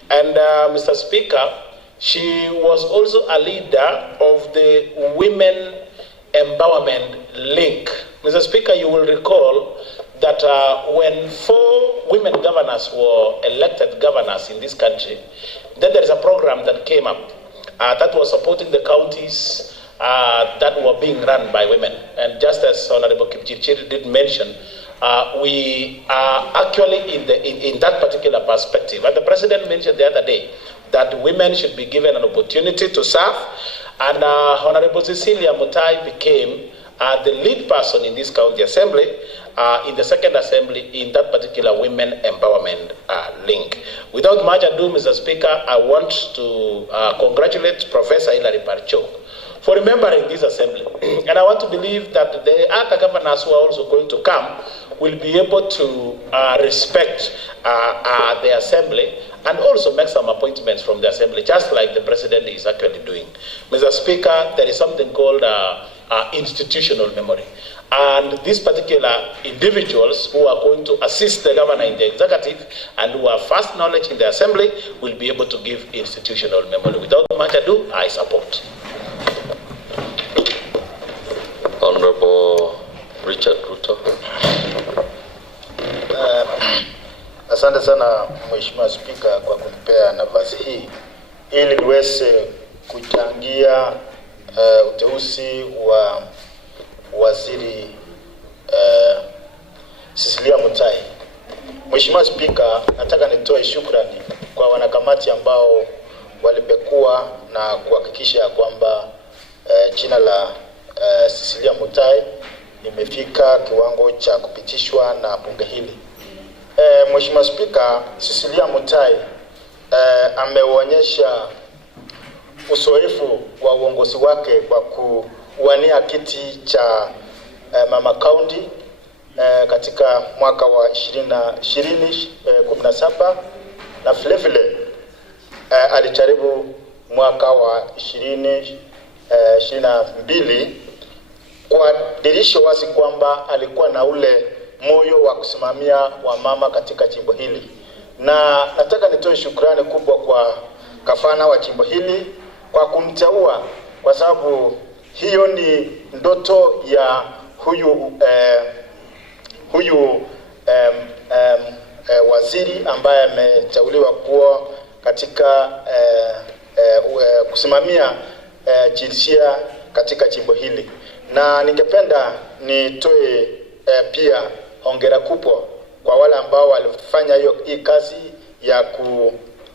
And Mr. Speaker, she was also a leader of the Women Empowerment Link. Mr. Speaker, you will recall that when 4 women governors were elected governors in this country, then there is a program that came up that was supporting the counties that were being run by women. And just as Honorable Kipchirchir did mention, we are actually in that particular perspective. And the President mentioned the other day that women should be given an opportunity to serve. And Honorable Cecilia Mutai became the lead person in this county assembly, in the Second Assembly, in that particular Women Empowerment Link. Without much ado, Mr. Speaker, I want to congratulate Professor Hilary Parchok for remembering this assembly. And I want to believe that the other governors who are also going to come will be able to respect the assembly and also make some appointments from the assembly, just like the President is actually doing. Mr. Speaker, there is something called institutional memory. And these particular individuals who are going to assist the governor in the executive and who have vast knowledge in the assembly will be able to give institutional memory. Without much ado, I support. Honorable Richard Ruto. Asante sana Mheshimiwa Spika kwa kunipea nafasi hii ili niweze kuchangia uteuzi wa Waziri Cecilia Mutai. Mheshimiwa Spika, nataka nitoe shukrani kwa wanakamati ambao walipekua na kuhakikisha kwamba jina la Cecilia Mutai imefika kiwango cha kupitishwa na bunge hili. Mheshimiwa Spika, Cecilia Mutai ameonyesha uzoefu wa uongozi wake kwa kuwania kiti cha Mama County katika mwaka wa 2017 na vile alijaribu mwaka wa 2022 kwa dirisho wazi kwamba alikuwa na ule moyo wa kusimamia wamama katika jimbo hili. Na nataka nitoe shukrani kubwa kwa gavana wa jimbo hili kwa kumteua, kwa sababu hiyo ni ndoto ya huyu waziri ambaye ameteuliwa kuwa katika kusimamia jinsia katika jimbo hili. Na ningependa nitoe pia hongera kubwa kwa wale ambao walifanya hii kazi ya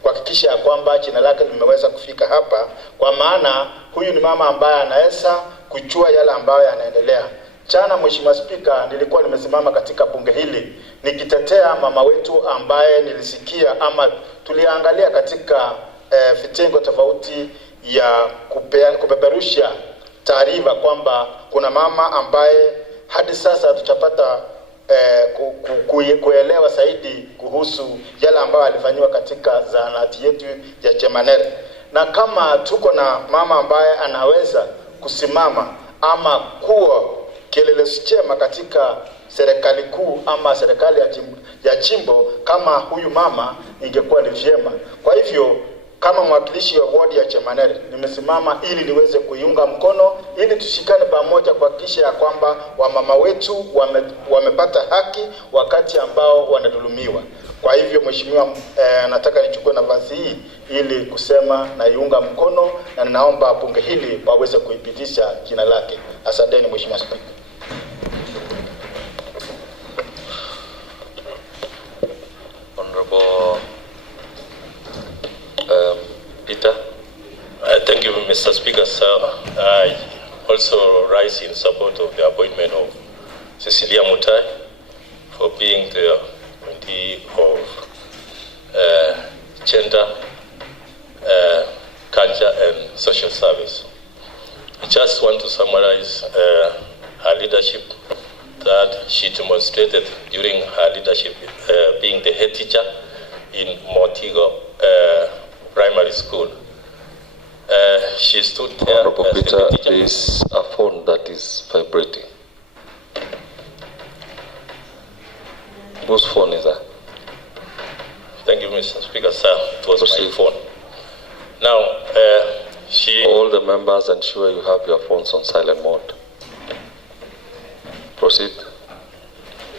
kuhakikisha kwamba jina lake limeweza kufika hapa, kwa maana huyu ni mama ambaye anaweza kujua yale ambayo yanaendelea. Jana Mheshimiwa Spika, nilikuwa nimesimama katika bunge hili nikitetea mama wetu ambaye nilisikia ama tuliangalia katika vitengo tofauti ya kupeperusha taarifa kwamba kuna mama ambaye hadi sasa tutapata kuelewa zaidi kuhusu yale ambayo alifanywa katika zahanati yetu ya Chemanere. Na kama tuko na mama ambaye anaweza kusimama ama kuwa kielelezo chema katika serikali kuu ama serikali ya jimbo kama huyu mama, ingekuwa ni vyema. Kwa hivyo kama mwakilishi wa ward ya Chemanere nimesimama ili niweze kuiunga mkono, ili tushikane pamoja kuhakikisha kwamba wamama wetu wamepata haki wakati ambao wanadhulumiwa. Kwa hivyo mheshimiwa, nataka nichukue nafasi hii ili kusema na iunga mkono, na ninaomba bunge hili waweze kuipitisha jina lake. Asanteni mheshimiwa Spika. Honorable Peter. Thank you, Mr. Speaker. Sir, I also rise in support of the appointment of Cecilia Mutai for being the Committee of Gender, Culture and Social Service. I just want to summarize her leadership that she demonstrated during her leadership being the head teacher in Motigo Primary School. She stood there. Honorable Peter, there is a phone that is vibrating. Whose phone is that? Thank you, Mr. Speaker, sir. It was my phone. Now, all the members, ensure you have your phones on silent mode. Proceed.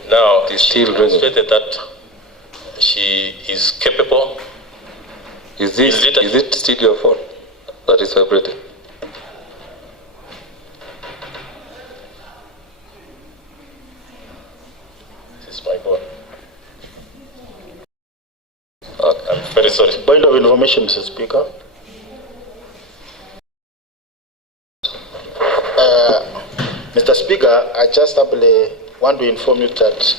Now, it is she still demonstrated that she is capable. Is it still your phone that is vibrating? This is my phone. Okay, I'm very sorry. Point of information, Mr. Speaker. Mr. Speaker, I just simply want to inform you that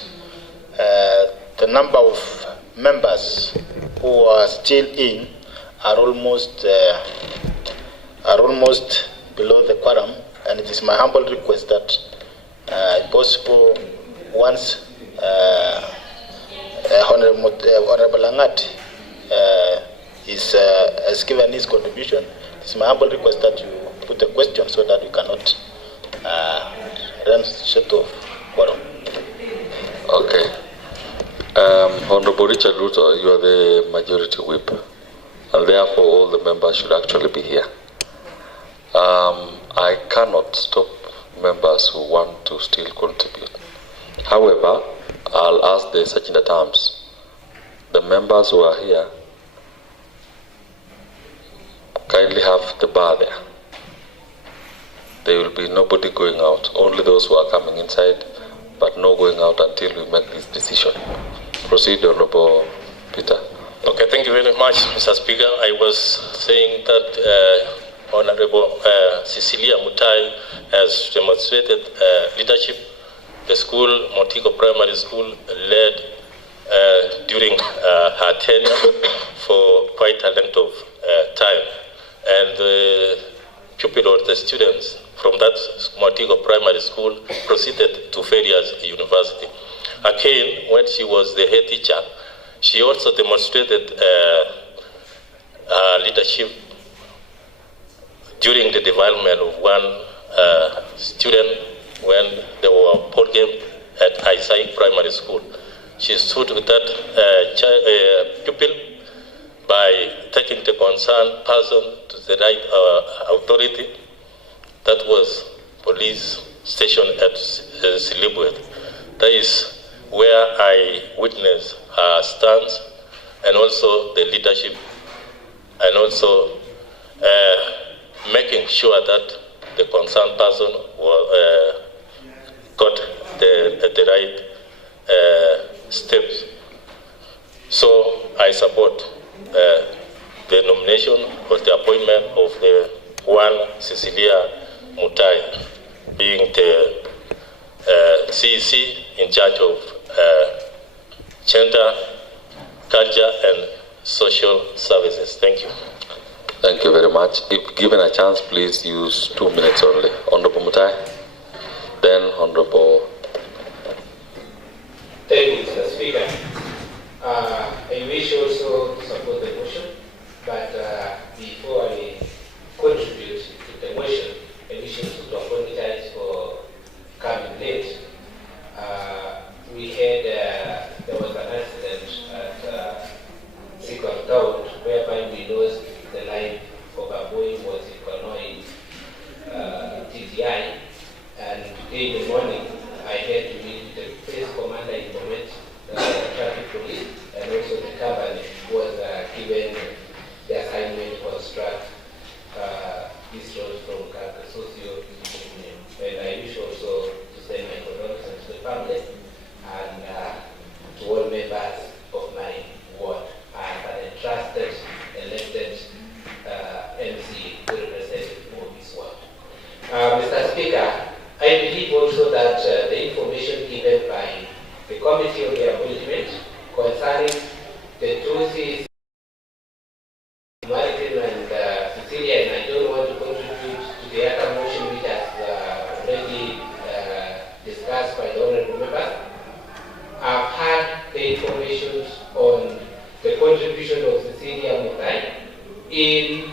the number of members who are still in are almost below the quorum, and it is my humble request that, if possible, once Honorable Langat has given his contribution, it's my humble request that you put a question so that we cannot run short of quorum. Okay. Honorable Richard Ruto, you are the majority whip, and therefore all the members should actually be here. I cannot stop members who want to still contribute. However, I'll ask the agenda terms. The members who are here, kindly have the bar there. There will be nobody going out, only those who are coming inside, but no going out until we make this decision. Proceed, Honorable Peter. Okay, thank you very much, Mr. Speaker. I was saying that Honorable Cecilia Mutai has demonstrated leadership. The school, Motigo Primary School, led during her tenure for quite a length of time. And the pupil or the students from that Motigo Primary School proceeded to Ferriers University. Again, when she was the head teacher, she also demonstrated leadership during the development of one student when there were a ball game at Isaac Primary School. She stood with that pupil by taking the concerned person to the right authority, that was police station at Silibwet. That is where I witnessed her stance and also the leadership, and also making sure that the concerned person got the right steps. So I support the nomination or the appointment of the one Cecilia Mutai being the CEC in charge of gender, culture and social services. Thank you. Thank you very much. If given a chance, please use 2 minutes only. Honorable Mutai, then Honorable. Thank you, Mr. Speaker. I wish also to support the motion, but before I contribute to the motion, I wish also to apologize for coming late. We had, there was an accident at Sikon Town whereby we lost the life of a boy who was in Konoi TTI, and today in the morning I had to meet the police commander in Bomet, traffic police, and believe also that the information given by the committee of the appointment concerning the truces Martin and Cecilia, and I don't want to contribute to the other motion which has already discussed by the honorable member. I've had the information on the contribution of Cecilia Mutai in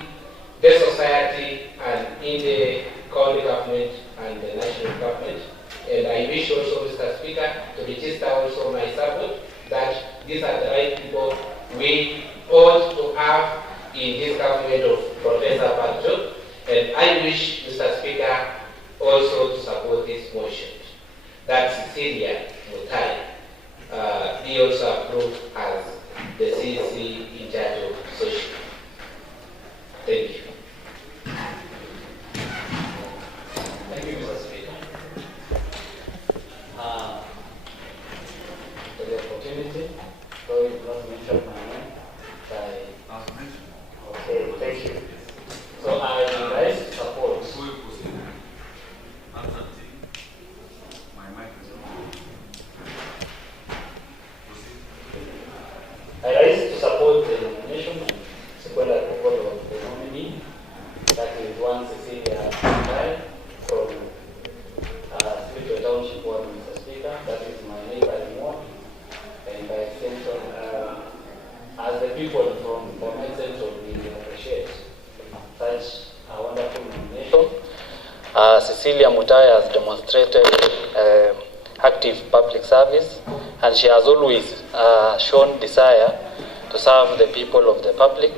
the society and in the county government and the national government. And I wish also, Mr. Speaker, to register also my support that these are the right people we ought to have in this government of Professor Pancho. And I wish, Mr. Speaker, also to support this motion that Cecilia Mutai be also approved as the CC in charge of social. Thank you. Thank you, Mr. Speaker. For the opportunity, though you not mention my name, okay, thank you. So I rise to support. I rise to support the nomination and sequential approval of the nominee, that is one Cecilia Mutai from Spiritual Township Board, Mr. Speaker. That is my neighboring ward, and by extension, as the people from Bomet Central, we appreciate such a wonderful nomination. Cecilia Mutai has demonstrated active public service, and she has always shown desire to serve the people of the public.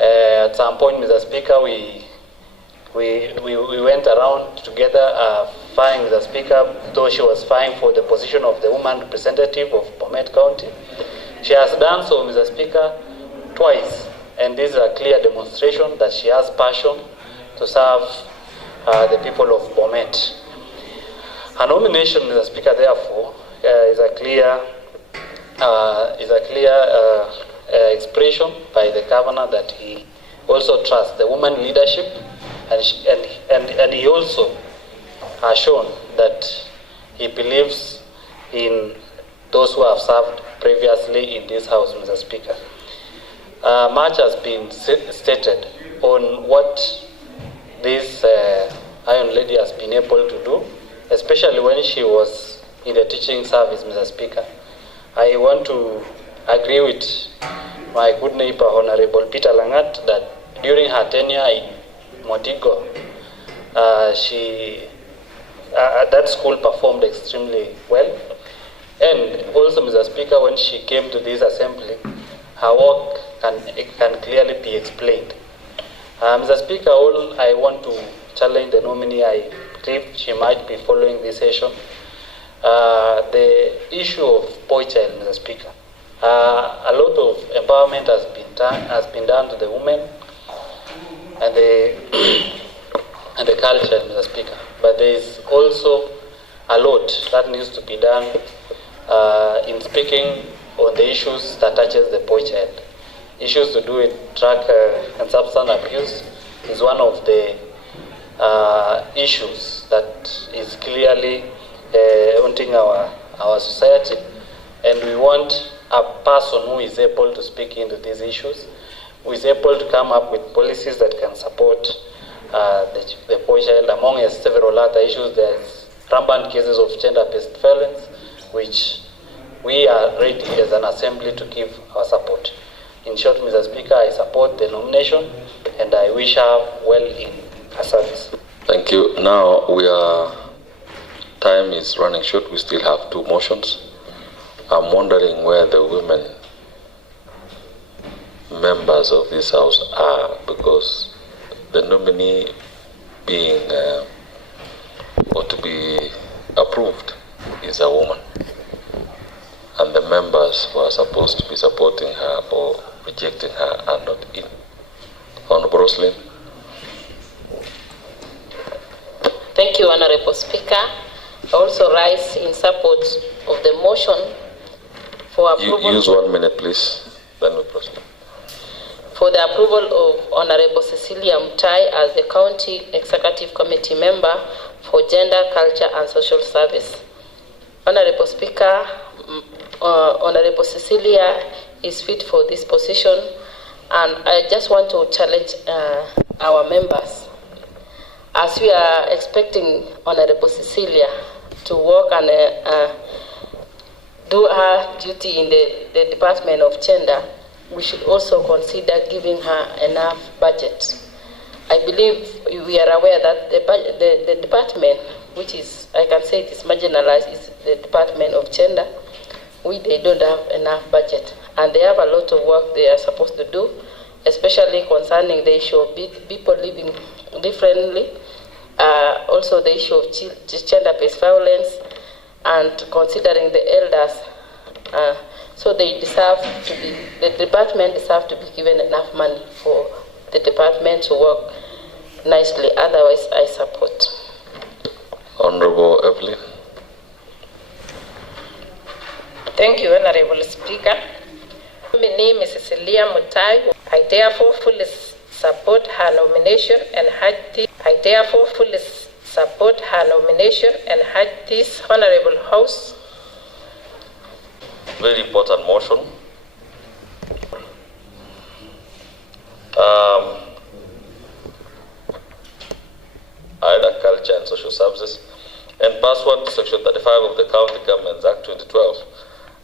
At some point, Mr. Speaker, we went around together vying, Mr. Speaker, though she was vying for the position of the woman representative of Bomet County. She has done so, Mr. Speaker, twice, and this is a clear demonstration that she has passion to serve the people of Bomet. Her nomination, Mr. Speaker, therefore, is a clear expression by the governor that he also trusts the woman leadership, and he also has shown that he believes in those who have served previously in this house, Mr. Speaker. Much has been stated on what this Iron Lady has been able to do, especially when she was in the teaching service, Mr. Speaker. I want to agree with my good neighbor, Honorable Peter Langat, that during her tenure in Motigo, that school performed extremely well. And also, Mr. Speaker, when she came to this assembly, her work can clearly be explained. Mr. Speaker, I want to challenge the nominee. I believe she might be following this session. The issue of boy child, Mr. Speaker. A lot of empowerment has been done to the women and the culture, Mr. Speaker. But there is also a lot that needs to be done in speaking on the issues that touches the boy child. Issues to do with drug and substance abuse is one of the issues that is clearly haunting our society, and we want a person who is able to speak into these issues, who is able to come up with policies that can support the boy child, among several other issues. There's rampant cases of gender-based violence, which we are ready as an assembly to give our support. In short, Mr. Speaker, I support the nomination and I wish her well in her service. Thank you. Now time is running short. We still have two motions. I'm wondering where the women members of this house are, because the nominee being or to be approved is a woman, and the members who are supposed to be supporting her or rejecting her are not in. Honorable Roslyn. Thank you, Honorable Speaker. I also rise in support of the motion for approval. Use 1 minute, please. Then we proceed. for the approval of Honorable Cecilia Mutai as the County Executive Committee member for Gender, Culture and Social Service. Honorable Speaker, Honorable Cecilia is fit for this position, and I just want to challenge our members. As we are expecting Honorable Cecilia to work and do her duty in the Department of Gender, we should also consider giving her enough budget. I believe we are aware that the department, which is, I can say it is marginalized, is the Department of Gender. They don't have enough budget, and they have a lot of work they are supposed to do, especially concerning the issue of people living differently, also the issue of gender-based violence, and considering the elders. So they deserve to be, the department deserves to be given enough money for the department to work nicely. Otherwise, I support. Honorable Evelyn. Thank you, Honorable Speaker. My name is Cecilia Mutai. I therefore fully support her nomination and had this Honorable House. Very important motion. Either Culture and Social Services, and pursuant to Section 35 of the County Governments Act 2012,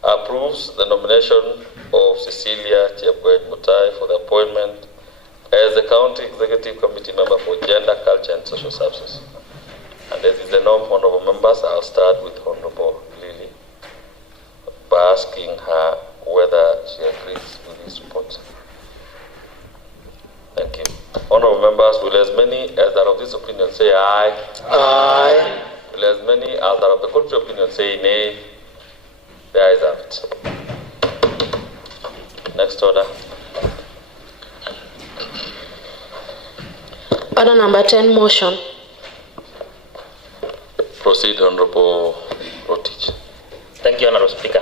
approves the nomination of Cecilia Chepkoech Mutai for the appointment as the County Executive Committee member for Gender, Culture and Social Services. And as is the norm, honorable members, I'll start with Honorable Lily by asking her whether she agrees with this report. Thank you. Honorable members, will as many as are of this opinion say aye? Aye. Will as many as are of the contrary opinion say nay? The ayes have it. Next order. Order number 10, motion. Proceed, Honorable Rotich. Thank you, Honorable Speaker.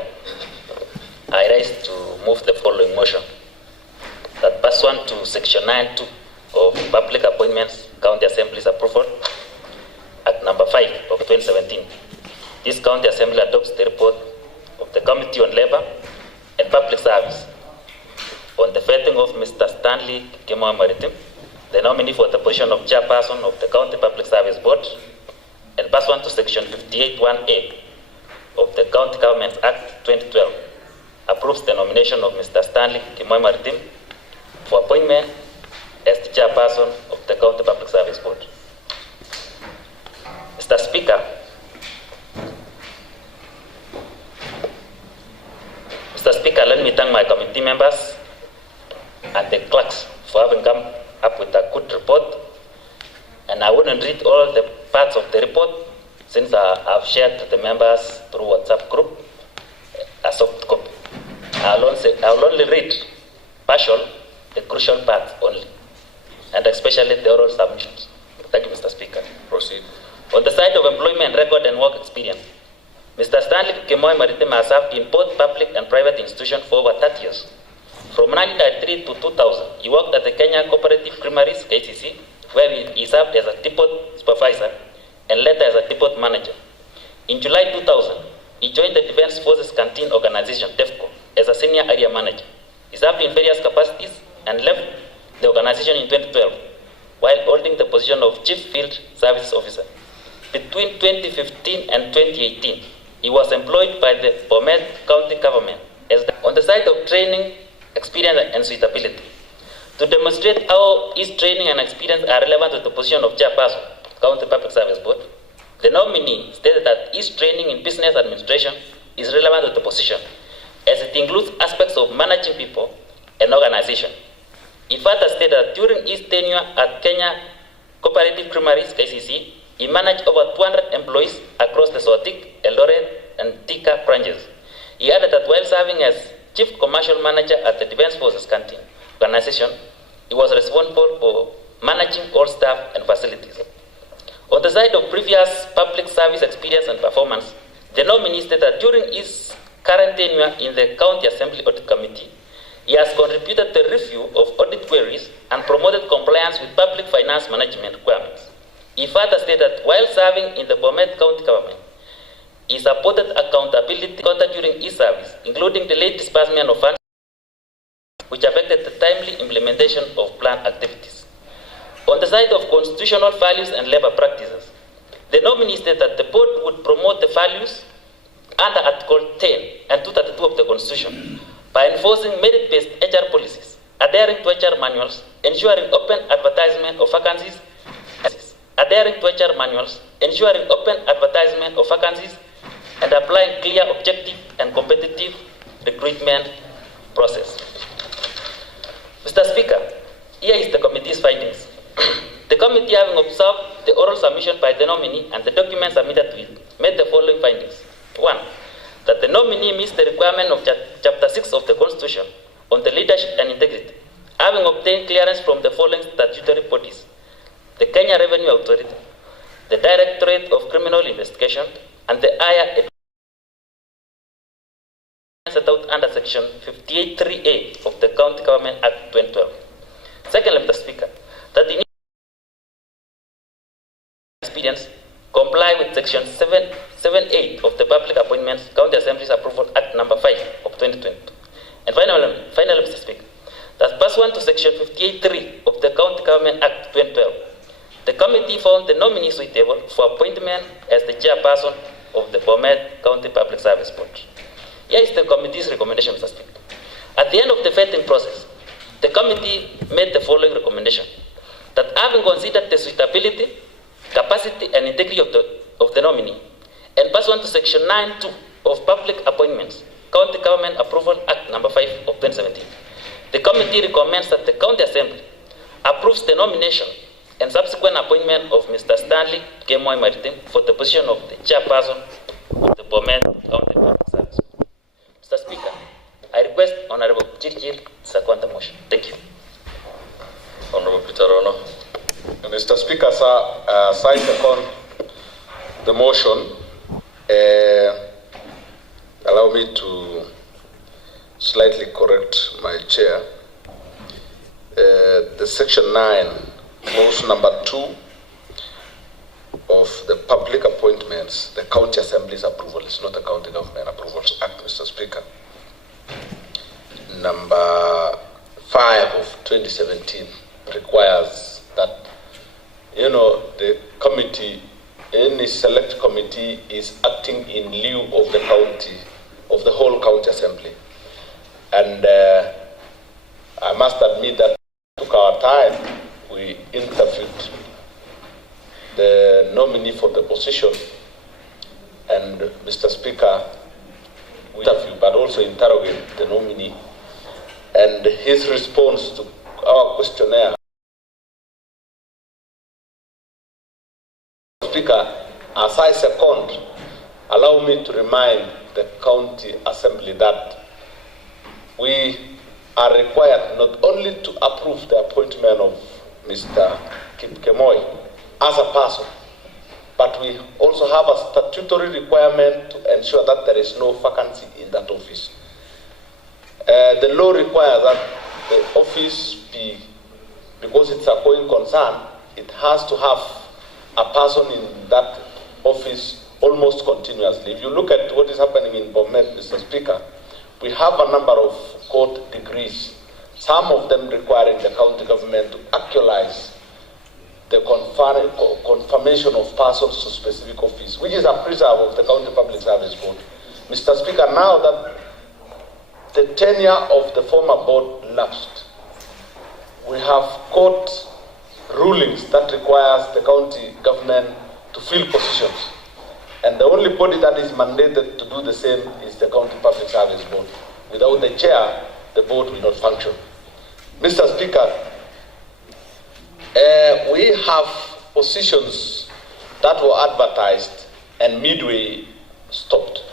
I rise to move the following motion. That pursuant to Section 9.2 of Public Appointments, County Assembly's approval, Act number 5 of 2017, this County Assembly adopts the report of the Committee on Labor and Public Service on the vetting of Mr. Stanley Kimoy Maritim, the nominee for the position of Chairperson of the County Public Service Board, and pursuant to Section 58(1)A of the County Governments Act 2012, approves the nomination of Mr. Stanley Kimoy Maritim for appointment as the Chairperson of the County Public Service Board. Mr. Speaker, let me thank my committee members and the clerks for having come up with a good report. And I wouldn't read all the parts of the report since I've shared to the members through WhatsApp group a soft copy. I'll only read partial, the crucial parts only, and especially the oral submissions. Thank you, Mr. Speaker. Proceed. On the side of employment record and work experience, Mr. Stanley Kimoy Maritim has served in both public and private institutions for over 30 years. From 1993 to 2000, he worked at the Kenya Cooperative Creameries, KCC, where he served as a depot supervisor and later as a depot manager. In July 2000, he joined the Defense Forces Canteen Organization, DEFCO, as a senior area manager. He served in various capacities and left the organization in 2012 while holding the position of Chief Field Service Officer. Between 2015 and 2018, he was employed by the Bomet County Government on the side of training, experience and suitability. To demonstrate how his training and experience are relevant to the position of Chairperson, County Public Service Board, the nominee stated that his training in business administration is relevant to the position, as it includes aspects of managing people and organization. He further stated that during his tenure at Kenya Cooperative Creameries, KCC, he managed over 200 employees across the Sotik, Eldoret, and Thika branches. He added that while serving as Chief Commercial Manager at the Defense Forces Canteen Organization, he was responsible for managing all staff and facilities. On the side of previous public service experience and performance, the nominee stated that during his current tenure in the County Assembly Audit Committee, He has contributed to the review of audit queries and promoted compliance with public finance management requirements. He further stated that while serving in the Bomet County government, he supported accountability during his service, including the late disbursement of funds which affected the timely implementation of planned activities. On the side of constitutional values and labor practices, the nominee stated that the board would promote the values under Article 10 and 232 of the Constitution by enforcing merit-based HR policies, adhering to HR manuals, ensuring open advertisement of vacancies, and applying clear, objective, and competitive recruitment process. Mr. Speaker, here is the committee's findings. The committee, having observed the oral submission by the nominee and the documents submitted to it, made the following findings. 1. That the nominee meets the requirement of Chapter 6 of the Constitution on the leadership and integrity, having obtained clearance from the following statutory bodies: the Kenya Revenue Authority, the Directorate of Criminal Investigation, and the higher set out under Section 58(3)(a) of the County Government Act 2012. Secondly, Mr. Speaker, that the experience comply with Section 7(8) of the Public Appointments County Assemblies Approval Act No. 5 of 2020. And finally, Mr. Speaker, that pursuant to Section 58(3) of the County Government Act 2012, the committee found the nominee suitable for appointment as the chairperson of the Bomet County Public Service Board. Here is the committee's recommendation, Mr. Speaker. At the end of the vetting process, the committee made the following recommendation: that having considered the suitability, capacity, and integrity of the nominee, and pursuant to Section 9(2) of Public Appointments, County Government Approval Act No. 5 of 2017, the committee recommends that the County Assembly approves the nomination and subsequent appointment of Mr. Stanley Kemoy Maritim for the position of the chairperson of the Bomet County Public Service. Mr. Speaker, I request Honorable Chirchir to second the motion. Thank you. Honorable Peter Rono. Mr. Speaker, sir, I second the motion. Allow me to slightly correct my chair. The Section 9, clause number 2 of the Public Appointments, the County Assembly's approval, is not a County Government Approvals Act, Mr. Speaker. Number 5 of 2017 requires that, the committee, any select committee is acting in lieu of the county, of the whole county assembly. And I must admit that it took our time. We interviewed the nominee for the position, and Mr. Speaker, we interviewed but also interrogated the nominee, and his response to our questionnaire. Speaker, as I second, allow me to remind the County Assembly that we are required not only to approve the appointment of Mr. Kip Kemoy as a person, but we also have a statutory requirement to ensure that there is no vacancy in that office. The law requires that the office be, because it's a going concern, it has to have a person in that office almost continuously. If you look at what is happening in Bomet, Mr. Speaker, we have a number of court degrees, some of them requiring the county government to actualize the confirmation of persons to specific office, which is a preserve of the County Public Service Board. Mr. Speaker, now that the tenure of the former board lapsed, we have court rulings that requires the county government to fill positions. And the only body that is mandated to do the same is the County Public Service Board. Without the chair, the board will not function. Mr. Speaker, we have positions that were advertised and midway stopped.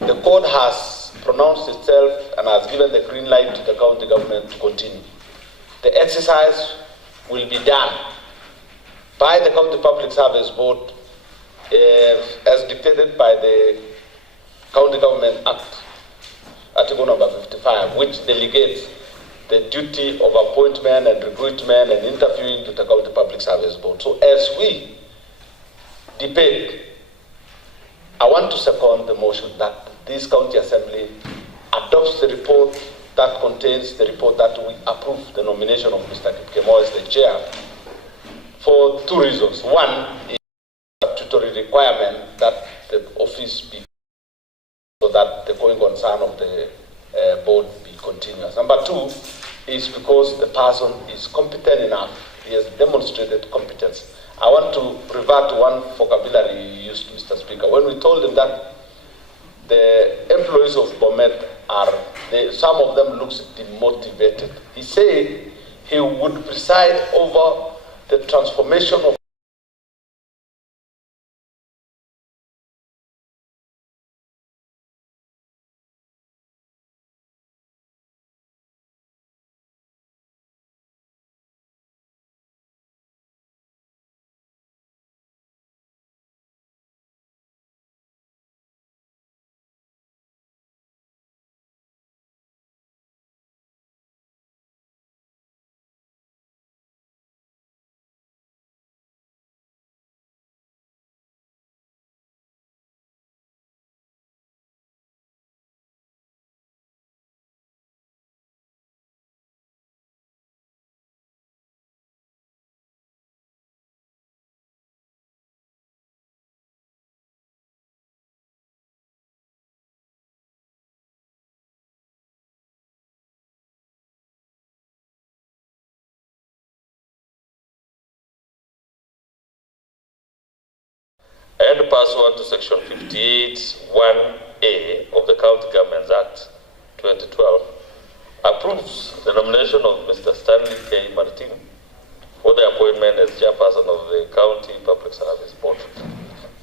The court has pronounced itself and has given the green light to the county government to continue. The exercise will be done by the County Public Service Board as dictated by the County Government Act, Article number 55, which delegates the duty of appointment and recruitment and interviewing to the County Public Service Board. So as we debate, I want to second the motion that this County Assembly adopts the report that contains the report that we approve the nomination of Mr. Kipkemo as the chair for two reasons. One is a statutory requirement that the office be so that the going concern of the board be continuous. Number two is because the person is competent enough. He has demonstrated competence. I want to revert to one vocabulary you used, Mr. Speaker. When we told him that the employees of Bomet some of them looks demotivated. He said he would preside over the transformation of and pursuant to Section 58(1)(a) of the County Governments Act 2012, approves the nomination of Mr. Stanley K. Martin for the appointment as chairperson of the County Public Service Board.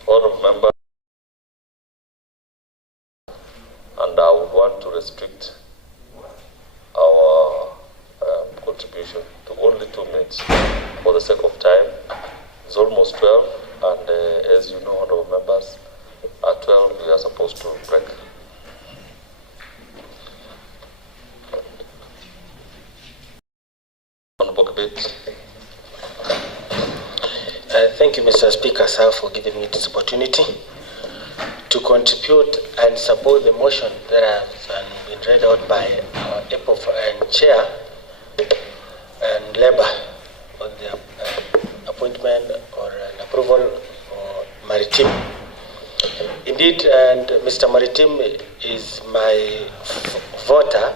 Honorable member, and I would want to restrict our contribution to only 2 minutes for the sake of time. It's almost 12. And as you know, honorable members, at 12 we are supposed to break. Honorable Kabit. Thank you, Mr. Speaker, sir, for giving me this opportunity to contribute and support the motion that has been read out by our EPOF and Chair and Labour on the appointment or an approval for Maritim. Indeed, and Mr. Maritim is my voter,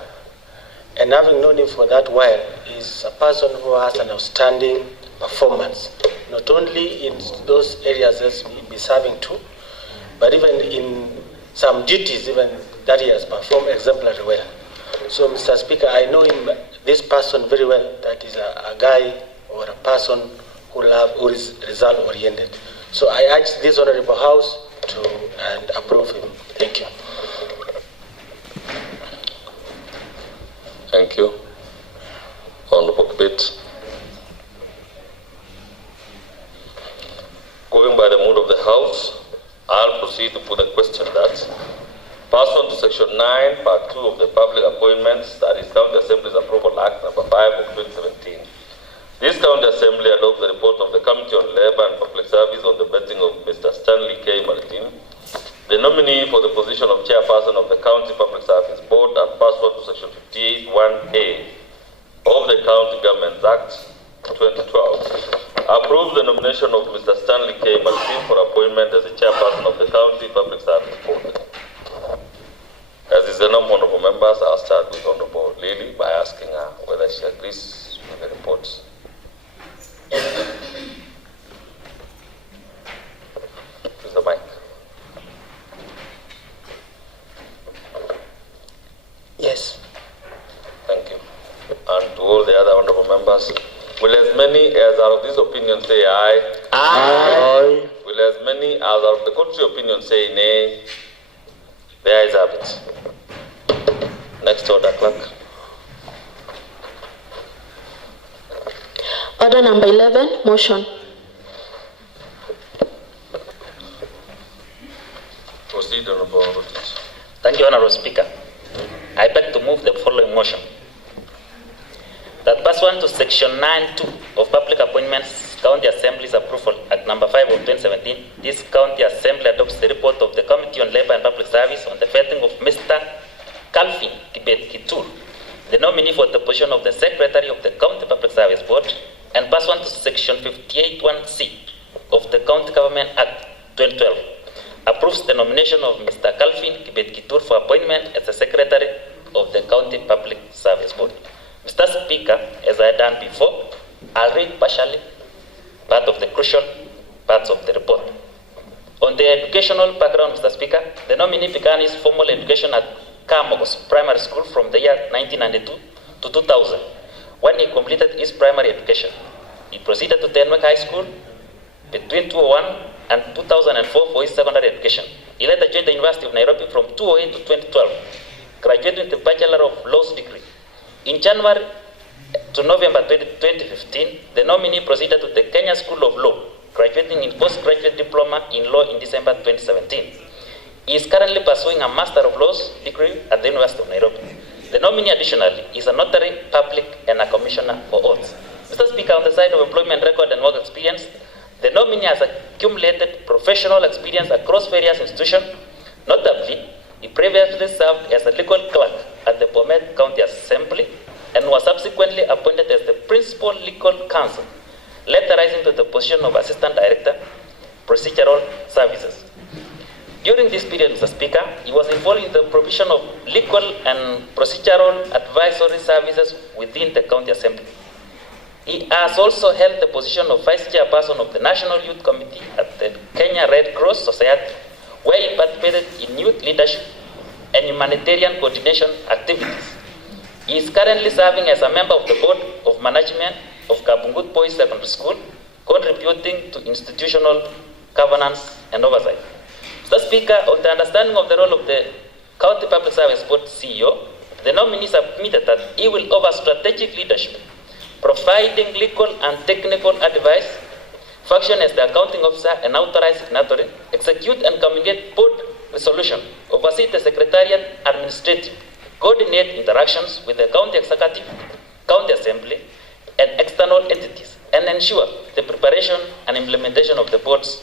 and having known him for that while, is a person who has an outstanding performance, not only in those areas that he'll be serving to, but even in some duties even that he has performed exemplary well. So, Mr. Speaker, I know him, this person very well, that is a guy or a person who is result-oriented. So I urge this Honorable House to approve him. Thank you. Thank you. Honorable Kabit. Going by the mood of the House, I'll proceed to put the question that, pursuant to Section 9, Part 2 of the Public Appointments, that is County Assembly's Approval Act number 5 of 2017, this County Assembly adopts the report of the Committee on Labour and Public Service on the vetting of Mr. Stanley K. Martin, the nominee for the position of chairperson of the County Public Service Board, and pursuant to Section 58(1)(a) of the County Governments Act 2012, approves the nomination of Mr. Stanley K. Martin for appointment as the chairperson of the County Public Service Board. As is the norm, honorable members, I'll start with Honorable Lily by asking her whether she agrees with the report. Use the mic. Yes. Thank you. And to all the other honorable members, will as many as are of this opinion say aye? Aye. Will as many as are of the contrary opinion say nay? The ayes have it. Next order, clerk. Order number 11, motion. Proceed, Honorable Rotis. Thank you, Honorable Speaker. I beg to move the following motion. That pursuant to Section 9(2) of Public Appointments, County Assembly's approval Act number 5 of 2017, this County Assembly adopts the report of the Committee on Labor and Public Service on the vetting of Mr. Calvin Kibet-Kitur, the nominee for the position of the Secretary of the County Public Service Board, and pursuant to Section 58(1)(c) of the County Government Act 2012, approves the nomination of Mr. Calvin Kibet-Kitur for appointment as the Secretary of the County Public Service Board. Mr. Speaker, as I had done before, I'll read partially part of the crucial parts of the report. On the educational background, Mr. Speaker, the nominee began his formal education at Kamogos Primary School from the year 1992 to 2000, when he completed his primary education. He proceeded to Tenwek High School between 2001 and 2004 for his secondary education. He later joined the University of Nairobi from 2008 to 2012, graduating with a Bachelor of Laws degree. In January to November 2015, the nominee proceeded to the Kenya School of Law, graduating in postgraduate diploma in law in December 2017. He is currently pursuing a Master of Laws degree at the University of Nairobi. The nominee additionally is a notary public and a commissioner for oaths. Mr. Speaker, on the side of employment record and work experience, the nominee has accumulated professional experience across various institutions. Notably, he previously served as a legal clerk at the Bomet County Assembly and was subsequently appointed as the Principal Legal Counsel, later rising to the position of Assistant Director, Procedural Services. During this period, Mr. Speaker, he was involved in the provision of legal and procedural advisory services within the County Assembly. He has also held the position of Vice Chairperson of the National Youth Committee at the Kenya Red Cross Society, where he participated in youth leadership and humanitarian coordination activities. He is currently serving as a member of the Board of Management of Kabungut Boys Secondary School, contributing to institutional governance and oversight. Mr. Speaker, on the understanding of the role of the County Public Service Board CEO, the nominee submitted that he will over strategic leadership, providing legal and technical advice, function as the accounting officer and authorized signatory, execute and communicate board resolution, oversee the secretariat administrative, coordinate interactions with the county executive, county assembly, and external entities, and ensure the preparation and implementation of the board's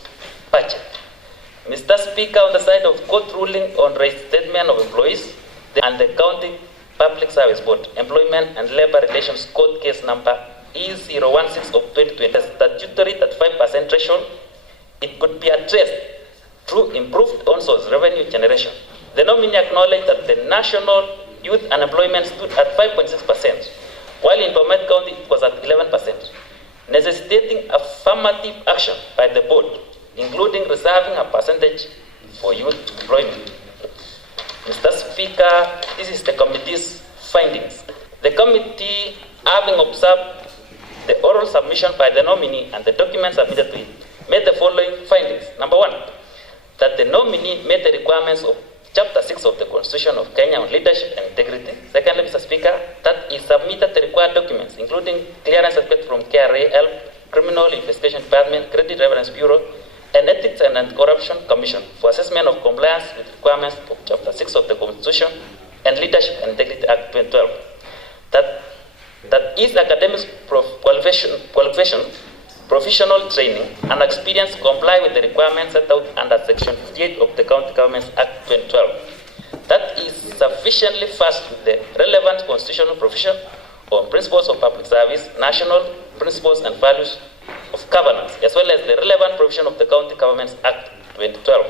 budget. Mr. Speaker, on the side of court ruling on reinstatement of employees and the County Public Service Board, Employment and Labor Relations Court Case number E016 of 2020, statutory 35% threshold, it could be addressed through improved on-source revenue generation. The nominee acknowledged that the national youth unemployment stood at 5.6%, while in Bomet County it was at 11%, necessitating affirmative action by the board, including reserving a percentage for youth employment. Mr. Speaker, this is the committee's findings. The committee, having observed the oral submission by the nominee and the documents submitted to it, made the following findings. Number one, that the nominee met the requirements of Chapter 6 of the Constitution of Kenya on leadership and integrity. Secondly, Mr. Speaker, that he submitted the required documents, including clearance certificate from KRA, HELP, Criminal Investigation Department, Credit Reference Bureau, and Ethics and Anti-Corruption Commission for assessment of compliance with requirements of Chapter 6 of the Constitution and Leadership and Integrity Act 2012. That his academic qualification, professional training, and experience comply with the requirements set out under Section 58 of the County Governments Act 2012. That is sufficiently versed with the relevant constitutional provision on principles of public service, national principles and values of governance, as well as the relevant provision of the County Governments Act 2012.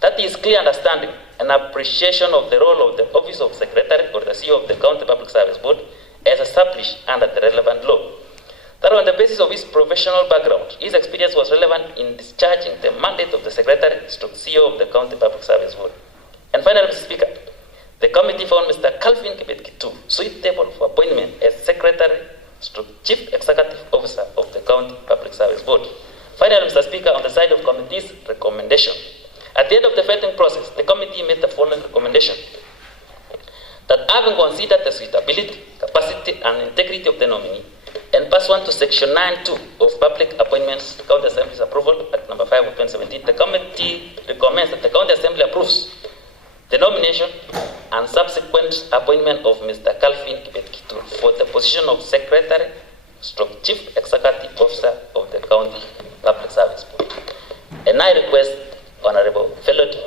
That is clear understanding and appreciation of the role of the Office of Secretary or the CEO of the County Public Service Board as established under the relevant law. That on the basis of his professional background, his experience was relevant in discharging the mandate of the Secretary / CEO of the County Public Service Board. And finally, Mr. Speaker, the committee found Mr. Calvin Kibet-Kitur suitable for appointment as Secretary / Chief Executive Officer of the County Public Service Board. Finally, Mr. Speaker, on the side of committee's recommendation, at the end of the vetting process, the committee made the following recommendation: that having considered the suitability, capacity, and integrity of the nominee, and pursuant to Section 9(2) of Public Appointments, County Assembly's approval at number 5 of 2017, the committee recommends that the County Assembly approves the nomination and subsequent appointment of Mr. Calvin Kibet-Kitur for the position of Secretary / Chief Executive Officer of the County Public Service Board. And I request Honorable Felody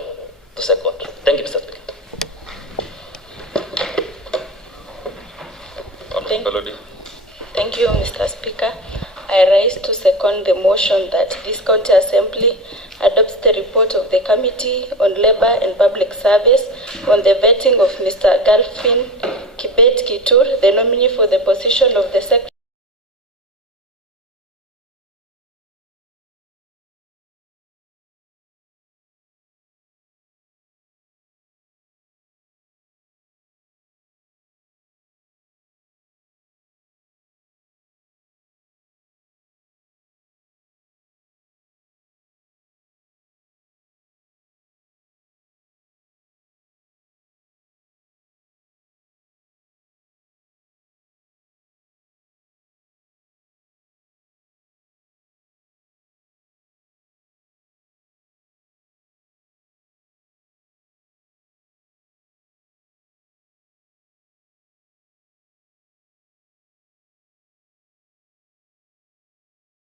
to second. Thank you, Mr. Speaker. Thank you, Mr. Speaker. I rise to second the motion that this County Assembly adopts the report of the Committee on Labour and Public Service on the vetting of Mr. Calvin Kibet-Kitur, the nominee for the position of the Secretary.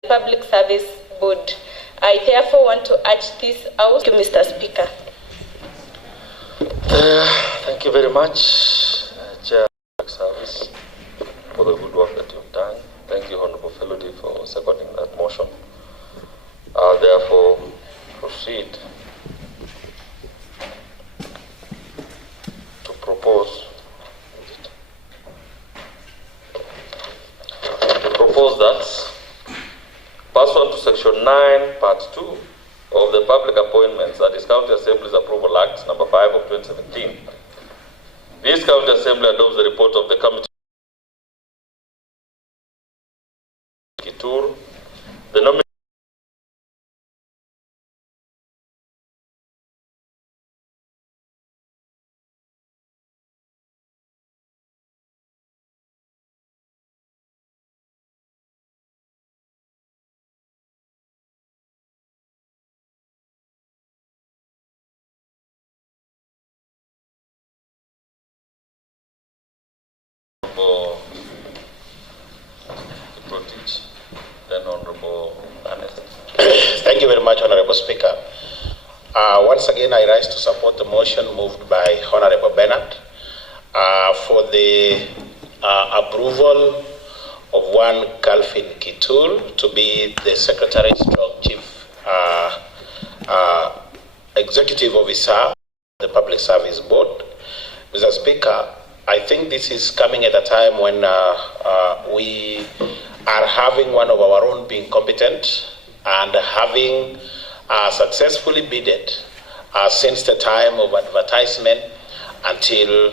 Public Service Board. I therefore want to urge this out to Mr. Speaker. Thank you very much, Chair of Public Service, for the good work that you've done. Thank you, Honorable Felody, for seconding that motion. I'll therefore proceed to propose that pursuant to Section 9, Part 2 of the Public Appointments, that is County Assembly's Approval Act number 5 of 2017, this County Assembly adopts the report of the Committee Kitur, the nominee then Honorable Ernest. Thank you very much, Honorable Speaker. Once again, I rise to support the motion moved by Honorable Bernard for the approval of one Calvin Kitur to be the Secretary / Chief Executive Officer of the Public Service Board. Mr. Speaker, I think this is coming at a time when we are having one of our own being competent and having successfully bidded since the time of advertisement until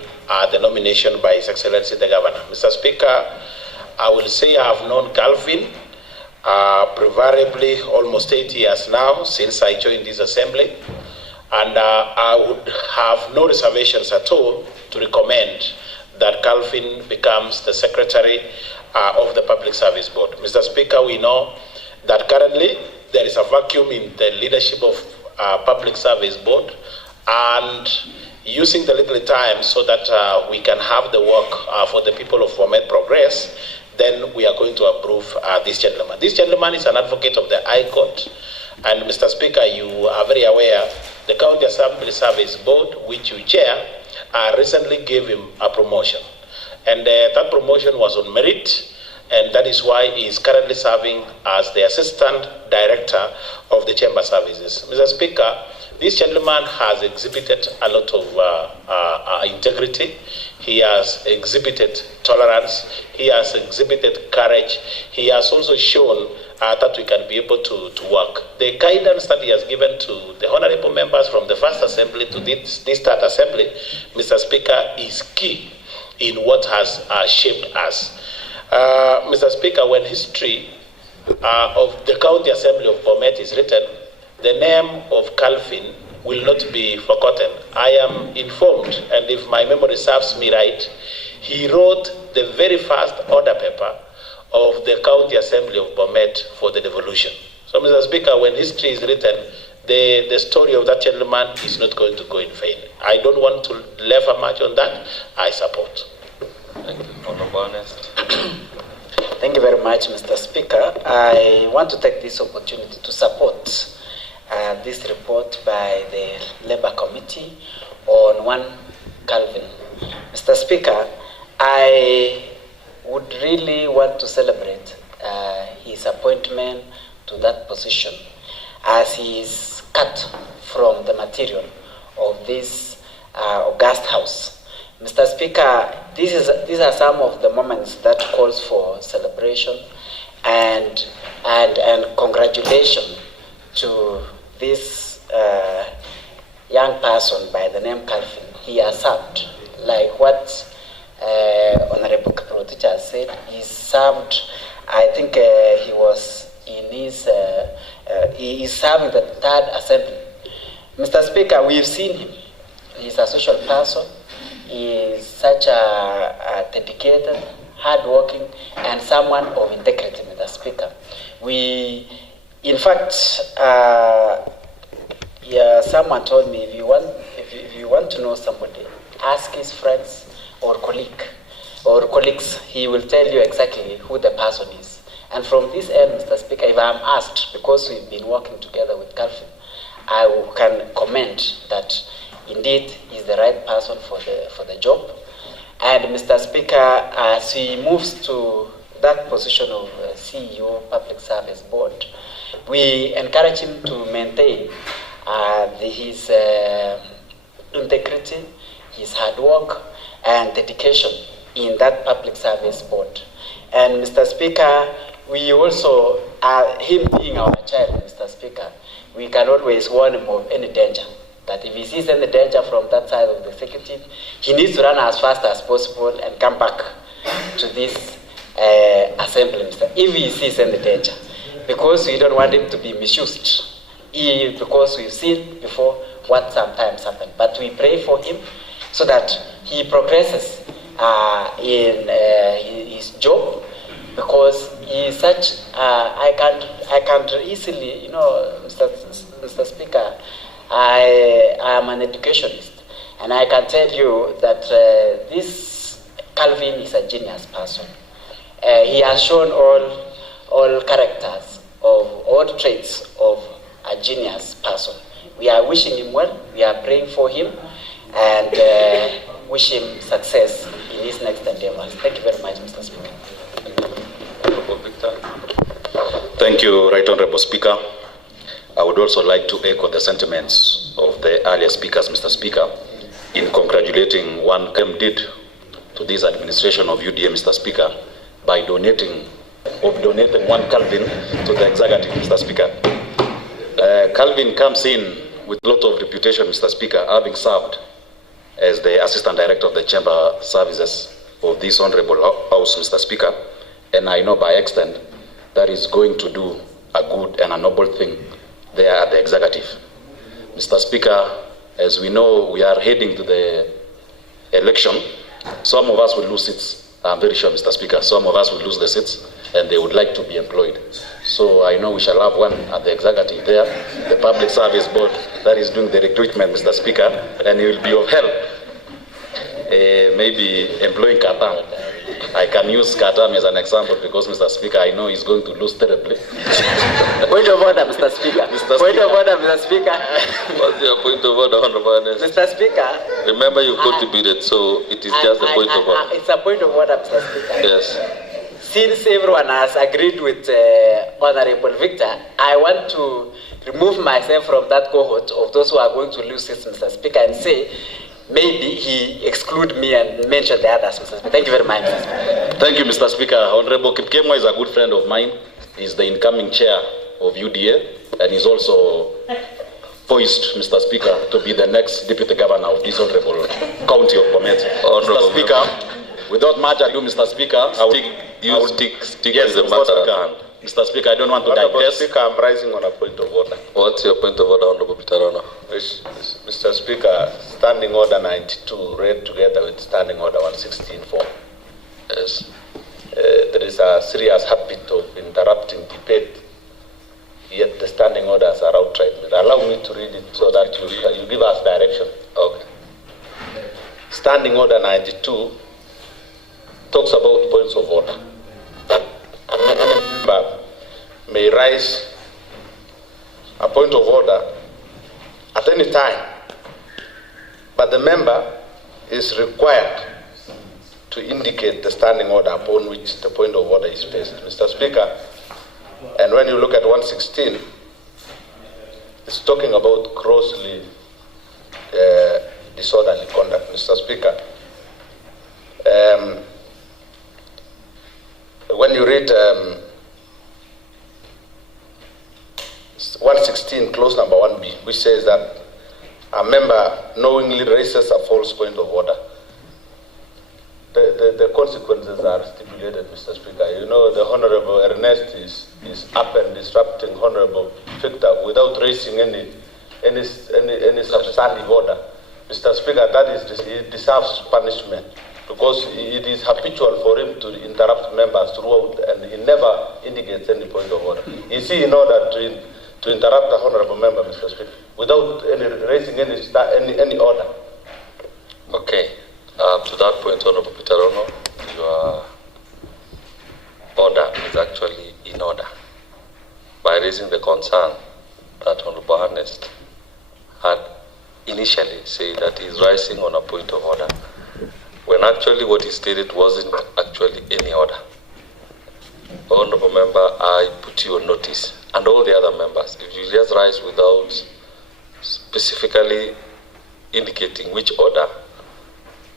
the nomination by His Excellency the Governor. Mr. Speaker, I will say I have known Calvin preferably almost 8 years now since I joined this assembly, and I would have no reservations at all to recommend that Calvin becomes the Secretary of the Public Service Board. Mr. Speaker, we know that currently there is a vacuum in the leadership of Public Service Board, and using the little time so that we can have the work for the people of Bomet progress, then we are going to approve this gentleman. This gentleman is an advocate of the High Court, and Mr. Speaker, you are very aware the County Assembly Service Board, which you chair, recently gave him a promotion. And that promotion was on merit, and that is why he is currently serving as the Assistant Director of the Chamber Services. Mr. Speaker, this gentleman has exhibited a lot of integrity. He has exhibited tolerance. He has exhibited courage. He has also shown that we can be able to work. The guidance that he has given to the honorable members from the first assembly to this third assembly, Mr. Speaker, is key in what has shaped us. Mr. Speaker, when history of the County Assembly of Bomet is written, the name of Calvin will not be forgotten. I am informed, and if my memory serves me right, he wrote the very first order paper of the County Assembly of Bomet for the devolution. So, Mr. Speaker, when history is written, the story of that gentleman is not going to go in vain. I don't want to lever much on that. I support. Thank you. Honorable Ernest. Thank you very much, Mr. Speaker. I want to take this opportunity to support this report by the Labour Committee on 1 Calvin. Mr. Speaker, I would really want to celebrate his appointment to that position, as he is cut from the material of this august house. Mr. Speaker, these are some of the moments that calls for celebration and congratulation to this young person by the name Calvin. He has served, like what Honorable Kiprotich has said, he served, I think he was in his, he is serving the 3rd Assembly. Mr. Speaker, we've seen him. He's a social person. He is such a dedicated, hardworking, and someone of integrity, Mr. Speaker. In fact, someone told me if you want to know somebody, ask his friends or colleagues. He will tell you exactly who the person is. And from this end, Mr. Speaker, if I'm asked, because we've been working together with Calvin, I can comment that indeed he's the right person for the job. And Mr. Speaker, as he moves to that position of CEO, Public Service Board, we encourage him to maintain his integrity, his hard work, and dedication in that Public Service Board. And Mr. Speaker, we also, him being our child, Mr. Speaker, we can always warn him of any danger. That if he sees any danger from that side of the executive, he needs to run as fast as possible and come back to this assembly, if he sees any danger. Because we don't want him to be misused. Because we've seen before what sometimes happens. But we pray for him so that he progresses in his job, because he is such, I can't easily, Mr. Speaker, I am an educationist, and I can tell you that this Calvin is a genius person. He has shown all characters of all traits of a genius person. We are wishing him well, we are praying for him, and wish him success in his next endeavors. Thank you very much, Mr. Speaker. Thank you, Right Honorable Speaker. I would also like to echo the sentiments of the earlier speakers, Mr. Speaker, in congratulating one did to this administration of UDA, Mr. Speaker, by donating 1 Calvin to the executive, Mr. Speaker. Calvin comes in with a lot of reputation, Mr. Speaker, having served as the Assistant Director of the Chamber Services of this Honorable House, Mr. Speaker, and I know by extent that is going to do a good and a noble thing there at the executive. Mr. Speaker, as we know, we are heading to the election. Some of us will lose seats. I'm very sure, Mr. Speaker. Some of us will lose the seats, and they would like to be employed. So I know we shall have one at the executive there, the Public Service Board that is doing the recruitment, Mr. Speaker, and it will be of help. Maybe employing Katam. I can use Katam as an example because, Mr. Speaker, I know he's going to lose terribly. Point of order, Mr. Speaker. Point of order, Mr. Speaker. What's your point of order, Honorable Ernest? Mr. Speaker. Remember, you contributed, so it is just a point of order. It's a point of order, Mr. Speaker. Yes. Since everyone has agreed with Honorable Victor, I want to remove myself from that cohort of those who are going to lose seats, Mr. Speaker, and say, maybe he exclude me and mention the others, Mr. Speaker. Thank you very much, Mr. Speaker. Thank you, Mr. Speaker. Honorable Kipkemwa is a good friend of mine. He's the incoming chair of UDA, and he's also poised, Mr. Speaker, to be the next deputy governor of this honorable county of Bomet. Mr. Speaker, without much ado, Mr. Speaker, stick to the matter at hand. Mr. Speaker, I don't want to digress. Speaker, I'm rising on a point of order. What's your point of order, Honorable Pitarana? Mr. Speaker, Standing Order 92 read together with Standing Order 116 form. Yes. There is a serious habit of interrupting debate yet the standing orders are outright. Allow me to read it so that you give us direction. Okay. Standing Order 92 talks about points of order. That any member may raise a point of order at any time, but the member is required to indicate the standing order upon which the point of order is based. Mr. Speaker, and when you look at 116, it's talking about grossly disorderly conduct, Mr. Speaker. When you read 116, clause number 1b, which says that a member knowingly raises a false point of order, the consequences are stipulated, Mr. Speaker. You know, the Honorable Ernest is up and disrupting Honorable Victor without raising any substantive order. Mr. Speaker, he deserves punishment because it is habitual for him to interrupt members throughout, and he never indicates any point of order. Is he in order to interrupt the Honorable Member, Mr. Speaker, without raising any order? Okay. To that point, Honorable Peter Ono, your order is actually in order by raising the concern that Honorable Ernest had initially said that he's rising on a point of order, when actually what he stated wasn't actually any order. Honorable Member, I put you on notice, and all the other members, if you just rise without specifically indicating which order,